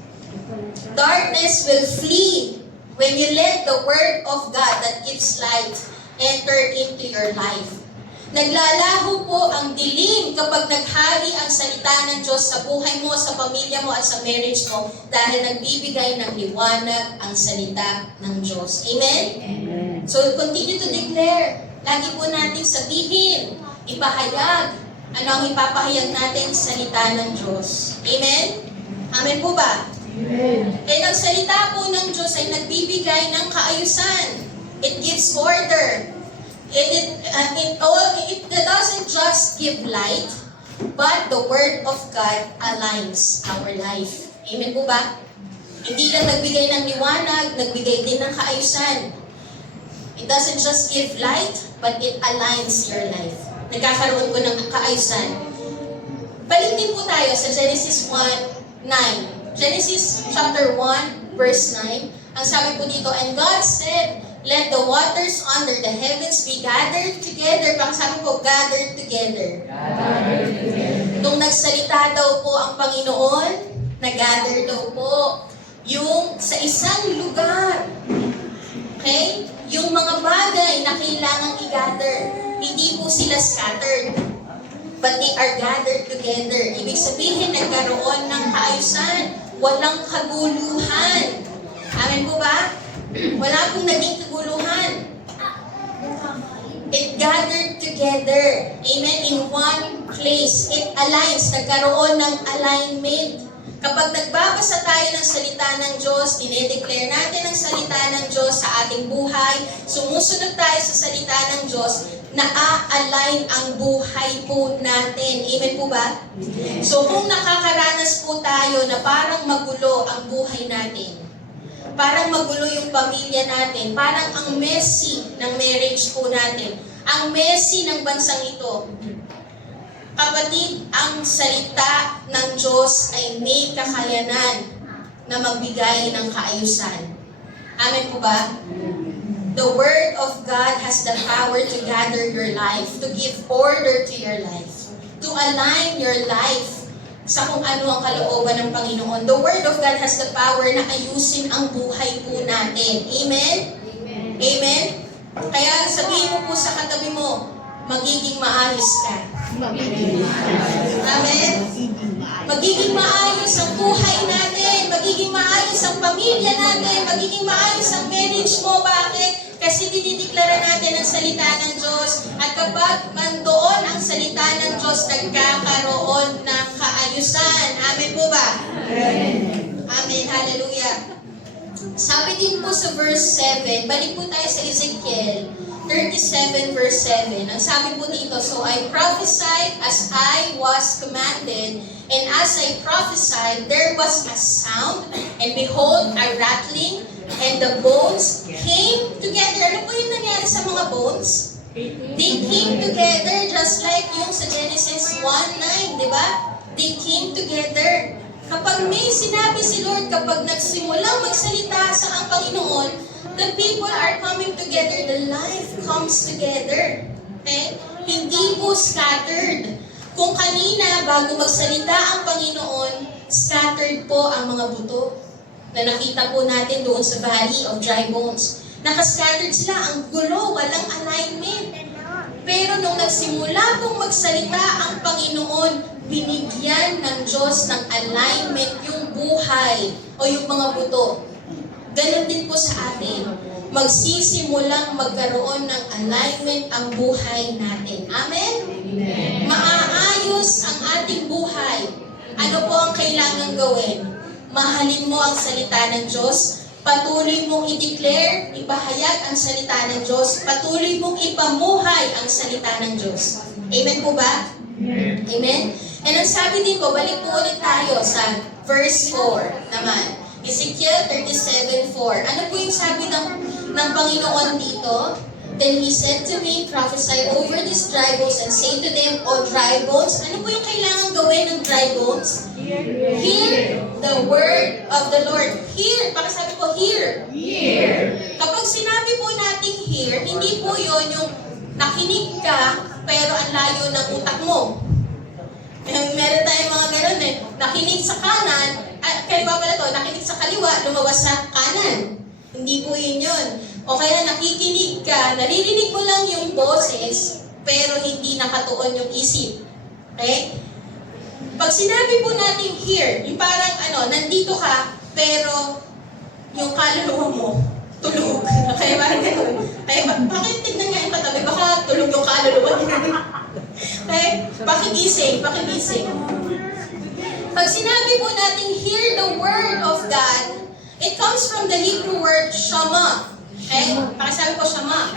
Darkness will flee when you let the word of God that gives light enter into your life. Naglalaho po ang dilim kapag naghari ang salita ng Diyos sa buhay mo, sa pamilya mo, at sa marriage mo dahil nagbibigay ng liwanag ang salita ng Diyos. Amen? So continue to declare. Lagi po natin sabihin, ipahayag. Ano ang ipapahayag natin? Salita ng Diyos. Amen? Amen po ba? And ang salita po ng Diyos ay nagbibigay ng kaayusan. It gives order. It doesn't just give light, but the Word of God aligns our life. Amen po ba? Hindi lang nagbigay ng liwanag, nagbigay din ng kaayusan. It doesn't just give light, but it aligns your life. Nagkakaroon po ng kaayusan. Balik din po tayo sa Genesis 1:9. Genesis chapter 1, verse 9. Ang sabi po dito, and God said, let the waters under the heavens be gathered together. Baka sabi po, gathered together. Nung nagsalita daw po ang Panginoon, nag-gather daw po yung sa isang lugar. Okay? Yung mga bagay na kailangang i-gather, hindi po sila scattered, but they are gathered together. Ibig sabihin, nagkaroon ng kaayusan, walang kaguluhan. Amen po ba? Wala pong naging kaguluhan. It gathered together. Amen? In one place. It aligns. Nagkaroon ng alignment. Kapag nagbabasa tayo ng salita ng Diyos, dinedeclare natin ang salita ng Diyos sa ating buhay, sumusunod tayo sa salita ng Diyos, na-align ang buhay po natin. Amen po ba? So kung nakakaranas po tayo na parang magulo ang buhay natin, parang magulo yung pamilya natin, parang ang messy ng marriage po natin, ang messy ng bansang ito, kapatid, ang salita ng Diyos ay may kakayanan na magbigay ng kaayusan. Amen po ba? The Word of God has the power to gather your life, to give order to your life, to align your life sa kung ano ang kalooban ng Panginoon. The Word of God has the power na ayusin ang buhay po natin. Amen? Amen? Kaya sabihin mo po sa katabi mo, magiging maayos ka. Amen? Magiging maayos ang buhay natin, magiging maayos ang pamilya natin, magiging maayos ang marriage mo. Bakit? Kasi dinideklara natin ang salita ng Diyos. At kapag mandoon ang salita ng Diyos, nagkakaroon ng kaayusan. Amen po ba? Amen. Hallelujah. Sabi din po sa verse 7, balik po tayo sa Ezekiel 37 verse 7. Ang sabi po dito, so I prophesied as I was commanded, and as I prophesied, there was a sound, and behold, a rattling, and the bones came together. Ano po yung nangyari sa mga bones? They came together just like yung sa Genesis 1:9, di ba? They came together. Kapag may sinabi si Lord, kapag nagsimulang magsalita sa ang Panginoon, the people are coming together, the life comes together. Okay? Hindi po scattered. Kung kanina, bago magsalita ang Panginoon, scattered po ang mga buto na nakita po natin doon sa Valley of Dry Bones. Nakascattered sila, ang gulo, walang alignment. Pero nung nagsimula pong magsalita ang Panginoon, binigyan ng Diyos ng alignment yung buhay o yung mga buto. Ganon din po sa atin. Magsisimulang magkaroon ng alignment ang buhay natin. Amen? Amen. Maaayos ang ating buhay. Ano po ang kailangan gawin? Mahalin mo ang salita ng Diyos. Patuloy mong i-declare, ipahayag ang salita ng Diyos. Patuloy mong ipamuhay ang salita ng Diyos. Amen po ba? Amen? And ang sabi din po, balik po ulit tayo sa verse 4 naman. Ezekiel 37:4. Ano po yung sabi ng Panginoon dito? Then he said to me, prophesy over these dry bones and say to them, O dry bones, ano po yung kailangan gawin ng dry bones? Hear the word of the Lord. Hear. Pakisabi po, hear. Hear. Kapag sinabi po nating hear, hindi po yon yung nakinig ka, pero ang layo ng utak mo. Meron tayong mga gano'n eh. Nakinig sa kanan, kaliwa pala to, nakinig sa kaliwa, lumawas sa kanan. Hindi po yun yun. O kaya nakikinig ka, naririnig mo lang yung boses, pero hindi nakatuon yung isip. Okay? Pag sinabi po natin here, yung parang nandito ka, pero yung kaluluwa mo, tulog. Kaya parang gano'n. Kaya bakit tignan nga yung katabi? Baka tulog yung kaluluwa niya. Okay? Pakigising. Pag sinabi po natin hear the word of God, it comes from the Hebrew word shama. Okay? Pakisabi po shama.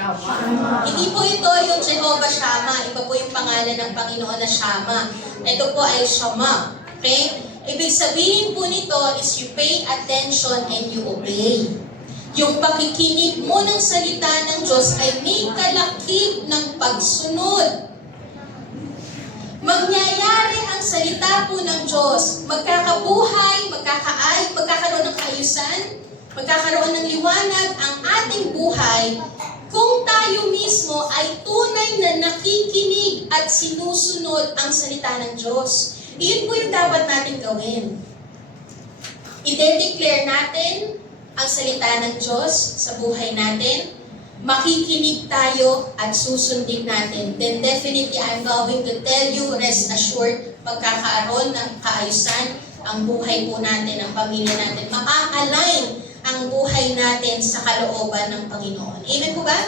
Hindi po ito yung Jehovah Shammah. Iba po yung pangalan ng Panginoon na Shammah. Ito po ay shama. Okay? Ibig sabihin po nito is you pay attention and you obey. Yung pakikinig mo ng salita ng Diyos ay may kalakip ng pagsunod. Magyayari ang salita po ng Diyos. Magkakabuhay, magkakaroon ng kaayusan, magkakaroon ng liwanag ang ating buhay kung tayo mismo ay tunay na nakikinig at sinusunod ang salita ng Diyos. Iyon po yung dapat natin gawin. I-declare natin ang salita ng Diyos sa buhay natin. Makikinig tayo at susundin natin. Then definitely I'm going to tell you, rest assured, pagkakaroon ng kaayusan ang buhay po natin, ang pamilya natin. Ma-align ang buhay natin sa kalooban ng Panginoon. Amen po ba?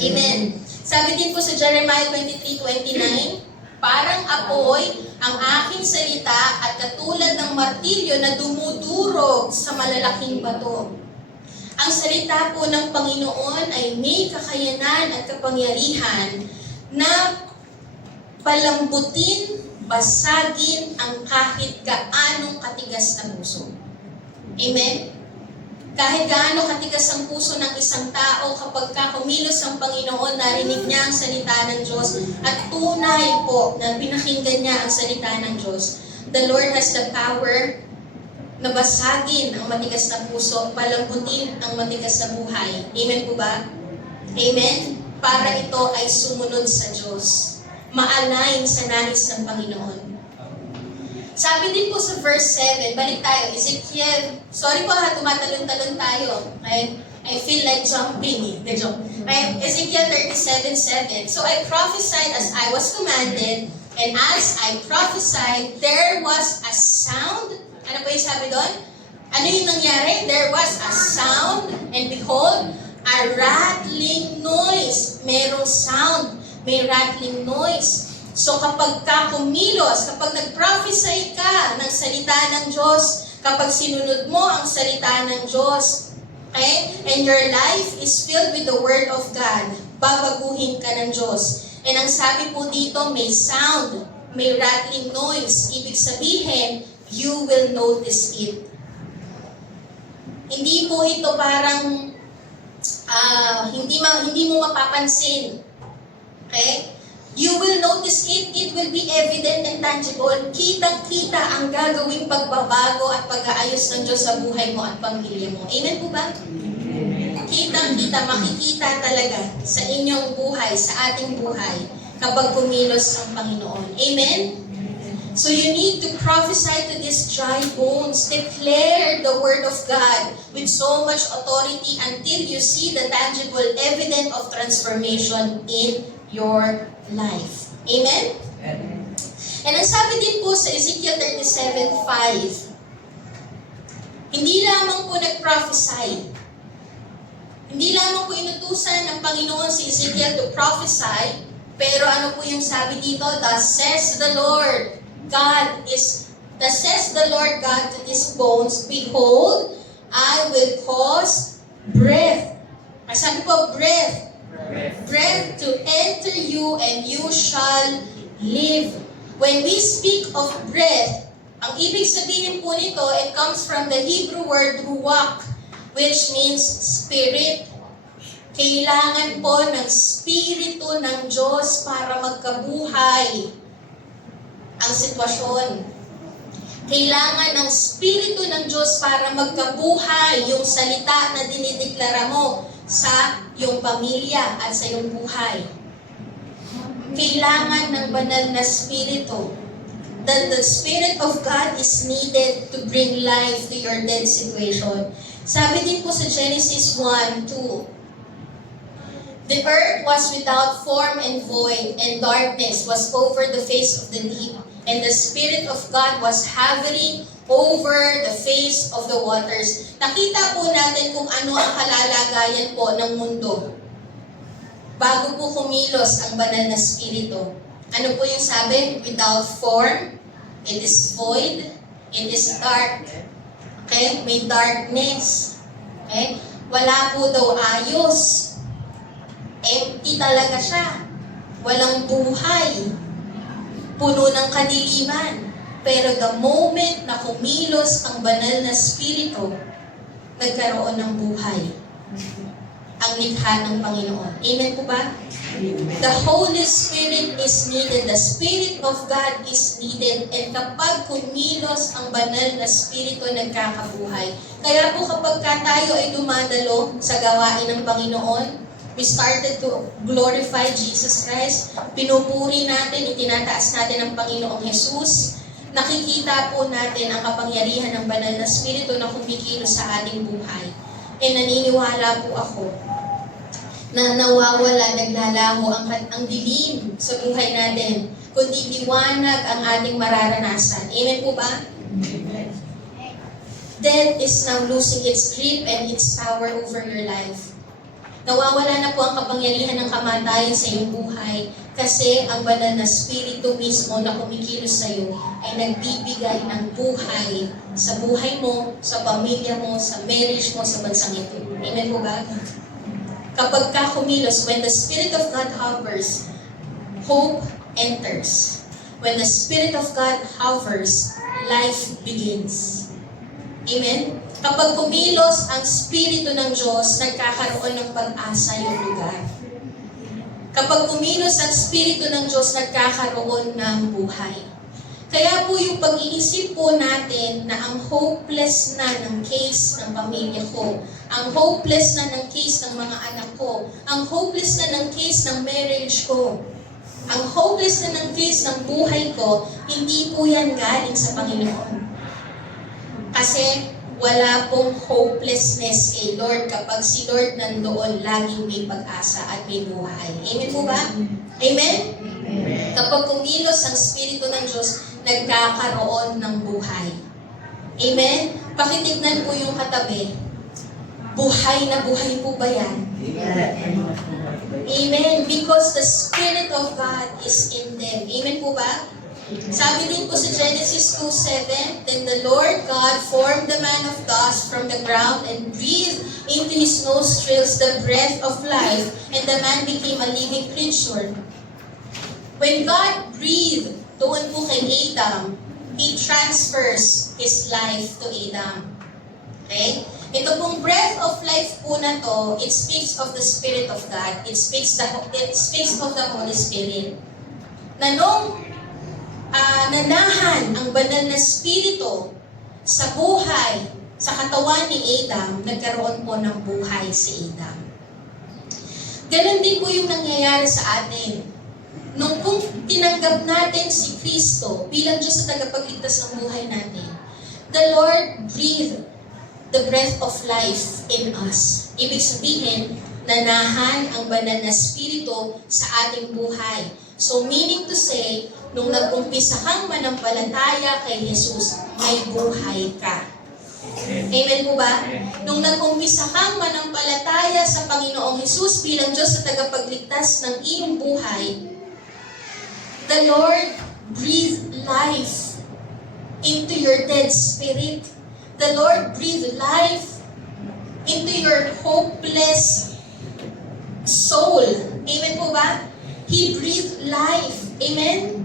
Amen. Sabi din po sa Jeremiah 23:29, parang apoy ang aking salita at katulad ng martilyo na dumudurog sa malalaking bato. Ang salita po ng Panginoon ay may kakayanan at kapangyarihan na palambutin, basagin ang kahit gaanong katigas na puso. Amen? Kahit gaano katigas ang puso ng isang tao, kapag kumilos ang Panginoon, narinig niya ang salita ng Diyos at tunay po na pinakinggan niya ang salita ng Diyos. The Lord has the power na basagin ang matigas na puso, palambutin ang matigas na buhay. Amen po ba? Amen? Para ito ay sumunod sa Diyos. Ma-align sa nais ng Panginoon. Sabi din po sa verse 7, balik tayo, Ezekiel, sorry po tumatalon-talon tayo. I feel like jumping. Ezekiel 37:7. So I prophesied as I was commanded, and as I prophesied, there was a sound. Ano po yung sabi doon? Ano yung nangyari? There was a sound, and behold, a rattling noise. Merong sound, may rattling noise. So kapag kumilos, kapag nag-prophesy ka ng salita ng Diyos, kapag sinunod mo ang salita ng Diyos, okay? And your life is filled with the Word of God, babaguhin ka ng Diyos. And ang sabi po dito, may sound, may rattling noise. Ibig sabihin, you will notice it. Hindi po ito parang hindi mo mapapansin. Okay? You will notice it. It will be evident and tangible. Kitang-kita ang gagawing pagbabago at pag-aayos ng Diyos sa buhay mo at pamilya mo. Amen po ba? Kitang-kita, makikita talaga sa inyong buhay, sa ating buhay, kapag kumilos ang Panginoon. Amen? So you need to prophesy to these dry bones. Declare the word of God with so much authority until you see the tangible evidence of transformation in your life. Amen? And ang sabi din po sa Ezekiel 37:5, hindi lamang po nag-prophesy. Hindi lamang po inutusan ng Panginoon si Ezekiel to prophesy, pero ano po yung sabi dito? Thus says the Lord God to these bones, behold, I will cause breath. Ay, sabi po, breath to enter you and you shall live. When we speak of breath, ang ibig sabihin po nito, it comes from the Hebrew word ruach, which means spirit. Kailangan po ng spirito ng Diyos para magkabuhay ang sitwasyon. Kailangan ng spirito ng Diyos para magkabuhay yung salita na dinideklara mo sa iyong pamilya at sa iyong buhay. Kailangan ng banal na spirito. The Spirit of God is needed to bring life to your dead situation. Sabi din po sa Genesis 1:2, the earth was without form and void, and darkness was over the face of the deep, and the Spirit of God was hovering over the face of the waters. Nakita po natin kung ano ang kalalagayan po ng mundo bago po kumilos ang banal na spirito. Ano po yung sabi? Without form, it is void, it is dark. Okay? May darkness. Okay? Wala po daw ayos. Empty talaga siya. Walang buhay. Puno ng kadiliman. Pero the moment na kumilos ang banal na spirito, nagkaroon ng buhay. Ang likha ng Panginoon. Amen po ba? The Holy Spirit is needed. The Spirit of God is needed. And kapag kumilos ang banal na spirito, nagkakabuhay. Kaya po kapag tayo ay dumadalo sa gawain ng Panginoon, we started to glorify Jesus Christ. Pinupuri natin, itinataas natin ang Panginoong Jesus. Nakikita po natin ang kapangyarihan ng banal na spirito na kumikilos sa ating buhay. E naniniwala po ako na nawawala, naglalaho ang dilim sa buhay natin, kundi liwanag ang ating mararanasan. Amen po ba? Amen. Death is now losing its grip and its power over your life. Nawawala na po ang kapangyarihan ng kamatayan sa iyong buhay kasi ang banal na spirito mismo na kumikilos sa iyo ay nagbibigay ng buhay sa buhay mo, sa pamilya mo, sa marriage mo, sa bansang ito. Amen po ba? Kapag ka kumilos, when the Spirit of God hovers, hope enters. When the Spirit of God hovers, life begins. Amen? Kapag kumilos ang Espiritu ng Diyos, nagkakaroon ng pag-asa yung lugar. Kapag kumilos ang Espiritu ng Diyos, nagkakaroon ng buhay. Kaya po yung pag-iisip po natin na ang hopeless na ng case ng pamilya ko, ang hopeless na ng case ng mga anak ko, ang hopeless na ng case ng marriage ko, ang hopeless na ng case ng buhay ko, hindi po yan galing sa Panginoon. Kasi wala pong hopelessness kay Lord kapag si Lord nandoon, laging may pag-asa at may buhay. Amen po ba? Amen? Amen. Kapag kumilos ang Espiritu ng Diyos, nagkakaroon ng buhay. Amen? Pakitignan po yung katabi. Buhay na buhay po ba yan? Amen? Because the Spirit of God is in them. Amen po ba? Sabi din po sa Genesis 2:7, then the Lord God formed the man of dust from the ground and breathed into his nostrils the breath of life, and the man became a living creature. When God breathed doon po kay Adam, He transfers His life to Adam. Okay? Ito pong breath of life po na to, it speaks of the Spirit of God. It speaks of the Holy Spirit. Na nung nanahan ang banal na spirito sa buhay, sa katawan ni Adam, nagkaroon po ng buhay si Adam. Ganon din po yung nangyayari sa atin. Nung kung tinanggap natin si Kristo bilang Diyos sa tagapagligtas ng buhay natin, the Lord breathed the breath of life in us. Ibig sabihin, nanahan ang banal na spirito sa ating buhay. So meaning to say, nung nag-umpisa kang manampalataya kay Jesus, may buhay ka. Amen po ba? Nung nag-umpisa kang manampalataya sa Panginoong Jesus bilang Diyos sa tagapagligtas ng iyong buhay, the Lord breathed life into your dead spirit. The Lord breathed life into your hopeless soul. Amen po ba? He breathed life. Amen?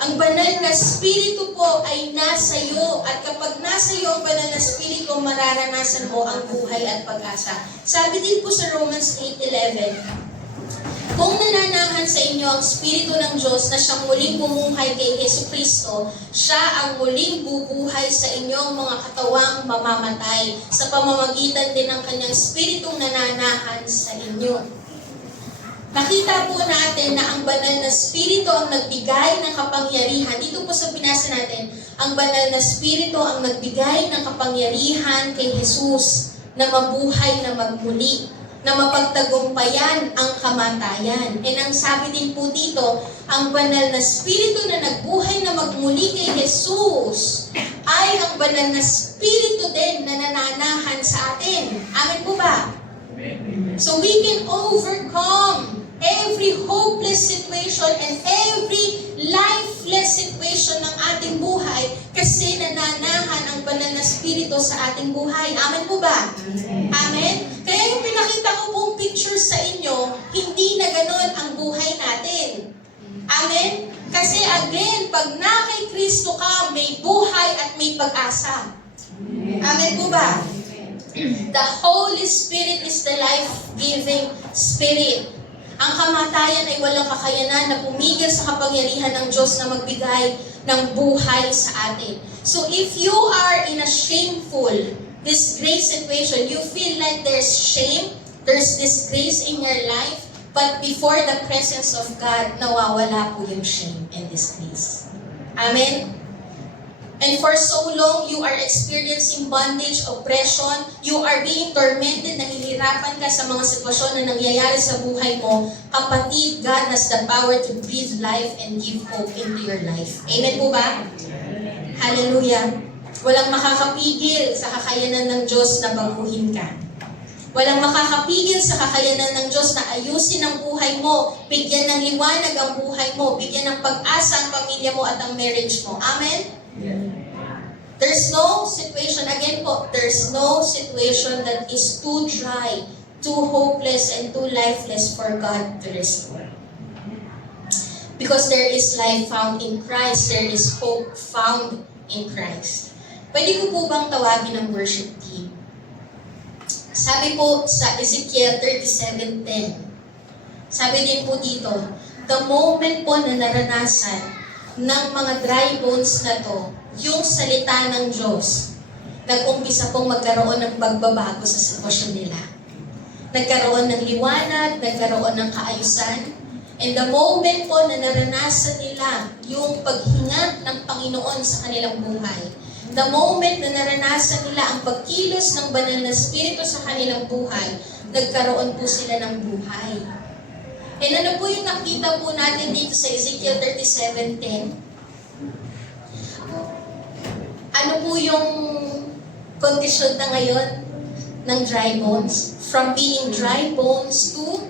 Ang banal na spirito po ay nasa iyo, at kapag nasa iyo ang banal na spirito, mararanasan mo ang buhay at pag-asa. Sabi din po sa Romans 8:11, kung nananahan sa inyo ang Espiritu ng Diyos na siyang muling bumuhay kay Yesu Kristo, siya ang muling bubuhay sa inyong mga katawang mamamatay sa pamamagitan din ng kanyang Espiritong nananahan sa inyo. Nakita po natin na ang banal na Espiritu ang nagbigay ng kapangyarihan. Dito po sa binasa natin, ang banal na Espiritu ang nagbigay ng kapangyarihan kay Jesus na mabuhay na magmuli, na mapagtagumpayan ang kamatayan. And ang sabi din po dito, ang banal na Espiritu na nagbuhay na magmuli kay Jesus ay ang banal na Espiritu din na nananahan sa atin. Amen po ba? So we can overcome every hopeless situation and every lifeless situation ng ating buhay kasi nananahan ang banal na Espiritu sa ating buhay. Amen po ba? Amen? Kaya yung pinakita ko pong picture sa inyo, hindi na ganon ang buhay natin. Amen? Kasi again, pag na kay Kristo ka, may buhay at may pag-asa. Amen po ba? The Holy Spirit is the life-giving Spirit. Ang kamatayan ay walang kakayanan na pumigil sa kapangyarihan ng Diyos na magbigay ng buhay sa atin. So if you are in a shameful, disgrace situation, you feel like there's shame, there's disgrace in your life, but before the presence of God, nawawala po yung shame and disgrace. Amen? And for so long, you are experiencing bondage, oppression, you are being tormented, nahihirapan ka sa mga sitwasyon na nangyayari sa buhay mo. Kapatid, God has the power to breathe life and give hope into your life. Amen po ba? Hallelujah. Walang makakapigil sa kakayanan ng Diyos na baguhin ka. Walang makakapigil sa kakayanan ng Diyos na ayusin ang buhay mo, bigyan ng liwanag ang buhay mo, bigyan ng pag-asa ang pamilya mo at ang marriage mo. Amen? There's no situation, again po, there's no situation that is too dry, too hopeless, and too lifeless for God to restore. Because there is life found in Christ, there is hope found in Christ. Pwede ko po bang tawagin ang worship team? Sabi po sa Ezekiel 37:10, sabi din po dito, the moment po na naranasan ng mga dry bones na to, yung salita ng Diyos, nag-umpisa pong magkaroon ng pagbabago sa sitwasyon nila. Nagkaroon ng liwanag, nagkaroon ng kaayusan, and the moment po na naranasan nila yung paghinga ng Panginoon sa kanilang buhay, the moment na naranasan nila ang pagkilos ng banal na Espiritu sa kanilang buhay, nagkaroon po sila ng buhay. And ano po yung nakita po natin dito sa Ezekiel 37:10? Ano po yung kondisyon na ngayon ng dry bones? From being dry bones to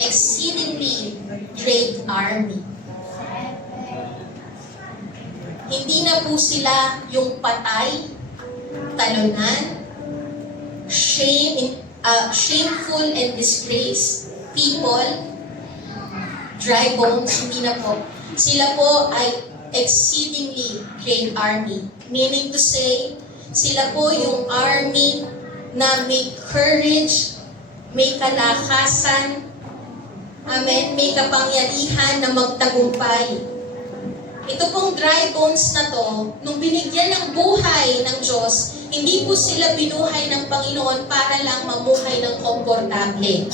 exceedingly great army. Hindi na po sila yung patay, talunan, shameful and disgraced people, dry bones, hindi na po. Sila po ay exceedingly great army. Meaning to say, sila po yung army na may courage, may kalakasan, amen, may kapangyarihan na magtagumpay. Ito pong dry bones na to, nung binigyan ng buhay ng Diyos, hindi po sila binuhay ng Panginoon para lang mamuhay ng komportable.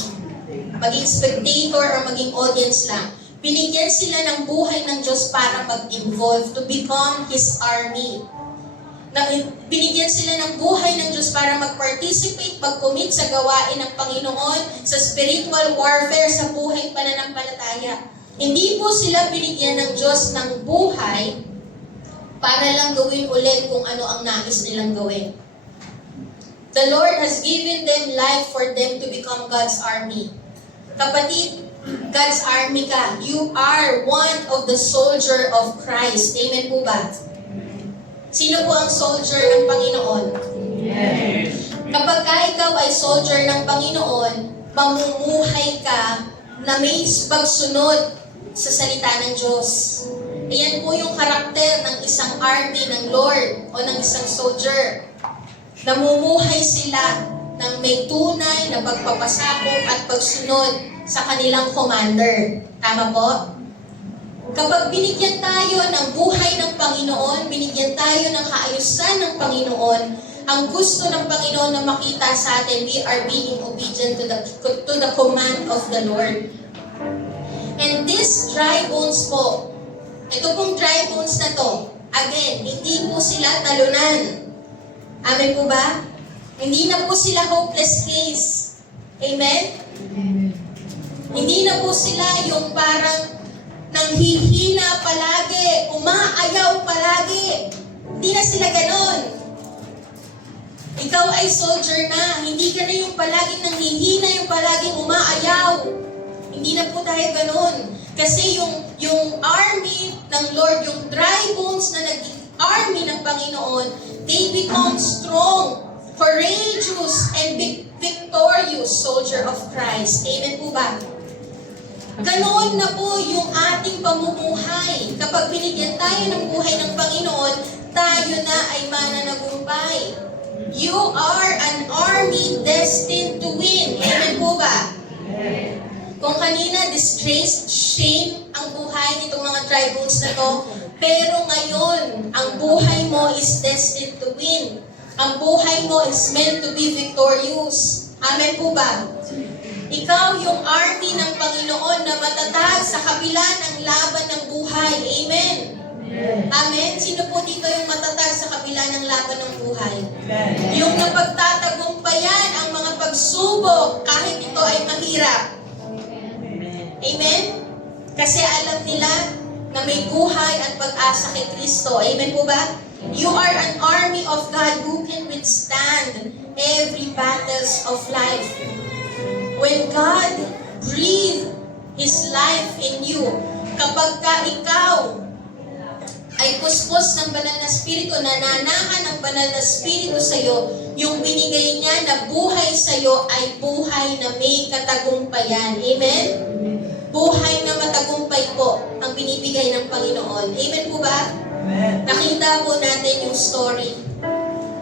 Maging spectator or maging audience lang. Binigyan sila ng buhay ng Diyos para mag-involve, to become His army. Binigyan sila ng buhay ng Diyos para mag-participate, mag-commit sa gawain ng Panginoon, sa spiritual warfare, sa buhay pananampalataya. Hindi po sila binigyan ng Diyos ng buhay para lang gawin ulit kung ano ang nais nilang gawin. The Lord has given them life for them to become God's army. Kapatid, God's army ka. You are one of the soldier of Christ. Amen po ba? Sino po ang soldier ng Panginoon? Yes. Kapag ka ikaw ay soldier ng Panginoon, mamumuhay ka na may pagsunod sa salita ng Diyos. Iyan po yung karakter ng isang army ng Lord o ng isang soldier. Namumuhay sila ng may tunay na pagpapasakop at pagsunod sa kanilang commander. Tama po? Kapag binigyan tayo ng buhay ng Panginoon, binigyan tayo ng kaayusan ng Panginoon, ang gusto ng Panginoon na makita sa atin, we are being obedient to the command of the Lord. And this dry bones po, ito pong dry bones na to, again, hindi po sila talunan. Amen po ba? Hindi na po sila hopeless case. Amen? Hindi na po sila yung parang nanghihina palagi, umaayaw palagi. Hindi na sila ganon. Ikaw ay soldier na. Hindi ka na yung palaging nanghihina, yung palaging umaayaw. Hindi na po tayo ganon. Kasi yung army ng Lord, yung dry bones na naging army ng Panginoon, they become strong, courageous, and victorious soldier of Christ. Amen po ba? Ganoon na po yung ating pamumuhay. Kapag binigyan tayo ng buhay ng Panginoon, tayo na ay mananagumpay. You are an army destined to win. Amen po ba? Kung kanina, disgrace, shame ang buhay nitong mga tribals na to, pero ngayon, ang buhay mo is destined to win. Ang buhay mo is meant to be victorious. Amen po ba? Ikaw yung army ng Panginoon na matatag sa kabila ng laban ng buhay. Amen? Amen? Sino po dito yung matatag sa kabila ng laban ng buhay? Yung napagtatagumpayan ang mga pagsubok kahit ito ay mahirap. Amen? Kasi alam nila na may buhay at pag-asa kay Kristo. Amen po ba? You are an army of God who can withstand every battles of life. When God breathed His life in you, kapag ka ikaw ay puspos ng banal na spirito, nananahan ng banal na spirito sa iyo, yung binigay niya na buhay sa iyo ay buhay na may katagumpayan. Amen? Buhay na matagumpay po ang binibigay ng Panginoon. Amen po ba? Amen. Nakita po natin yung story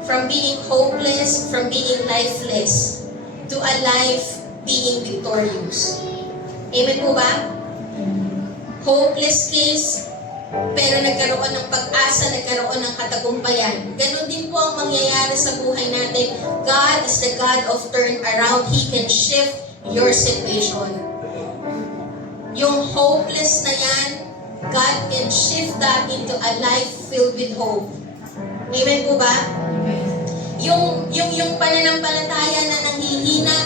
from being hopeless, from being lifeless, to a life being victorious. Amen po ba? Hopeless case, pero nagkaroon ng pag-asa, nagkaroon ng katagumpayan. Ganon din po ang mangyayari sa buhay natin. God is the God of turnaround. He can shift your situation. Yung hopeless na yan, God can shift that into a life filled with hope. Amen po ba? Yung pananampalataya na nanghihina,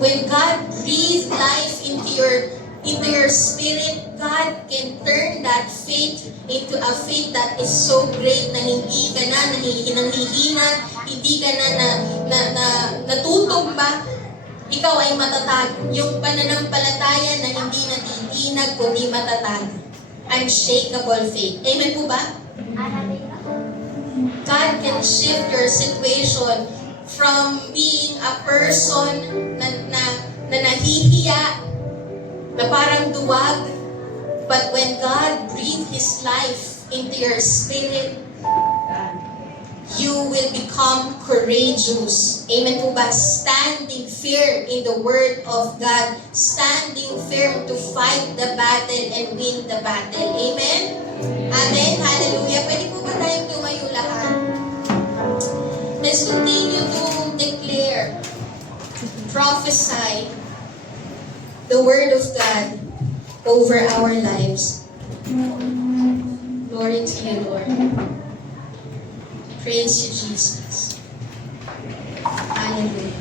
when God breathed life into your spirit, God can turn that faith into a faith that is so great na hindi ka na nanghihina, hindi ka na natutumba. Ikaw ay matatag. Yung pananampalataya na hindi natitinag, kundi matatag. Unshakable faith. Amen po ba? God can shift your situation from being a person na nahihiya, na parang duwag, but when God breathed His life into your spirit, you will become courageous. Amen po ba? Standing firm in the Word of God. Standing firm to fight the battle and win the battle. Amen? Amen? Hallelujah. Pwede po ba tayong tumayo lahat? Let's continue to declare, prophesy the Word of God over our lives. Glory to you, Lord. Praise you, Jesus. Hallelujah.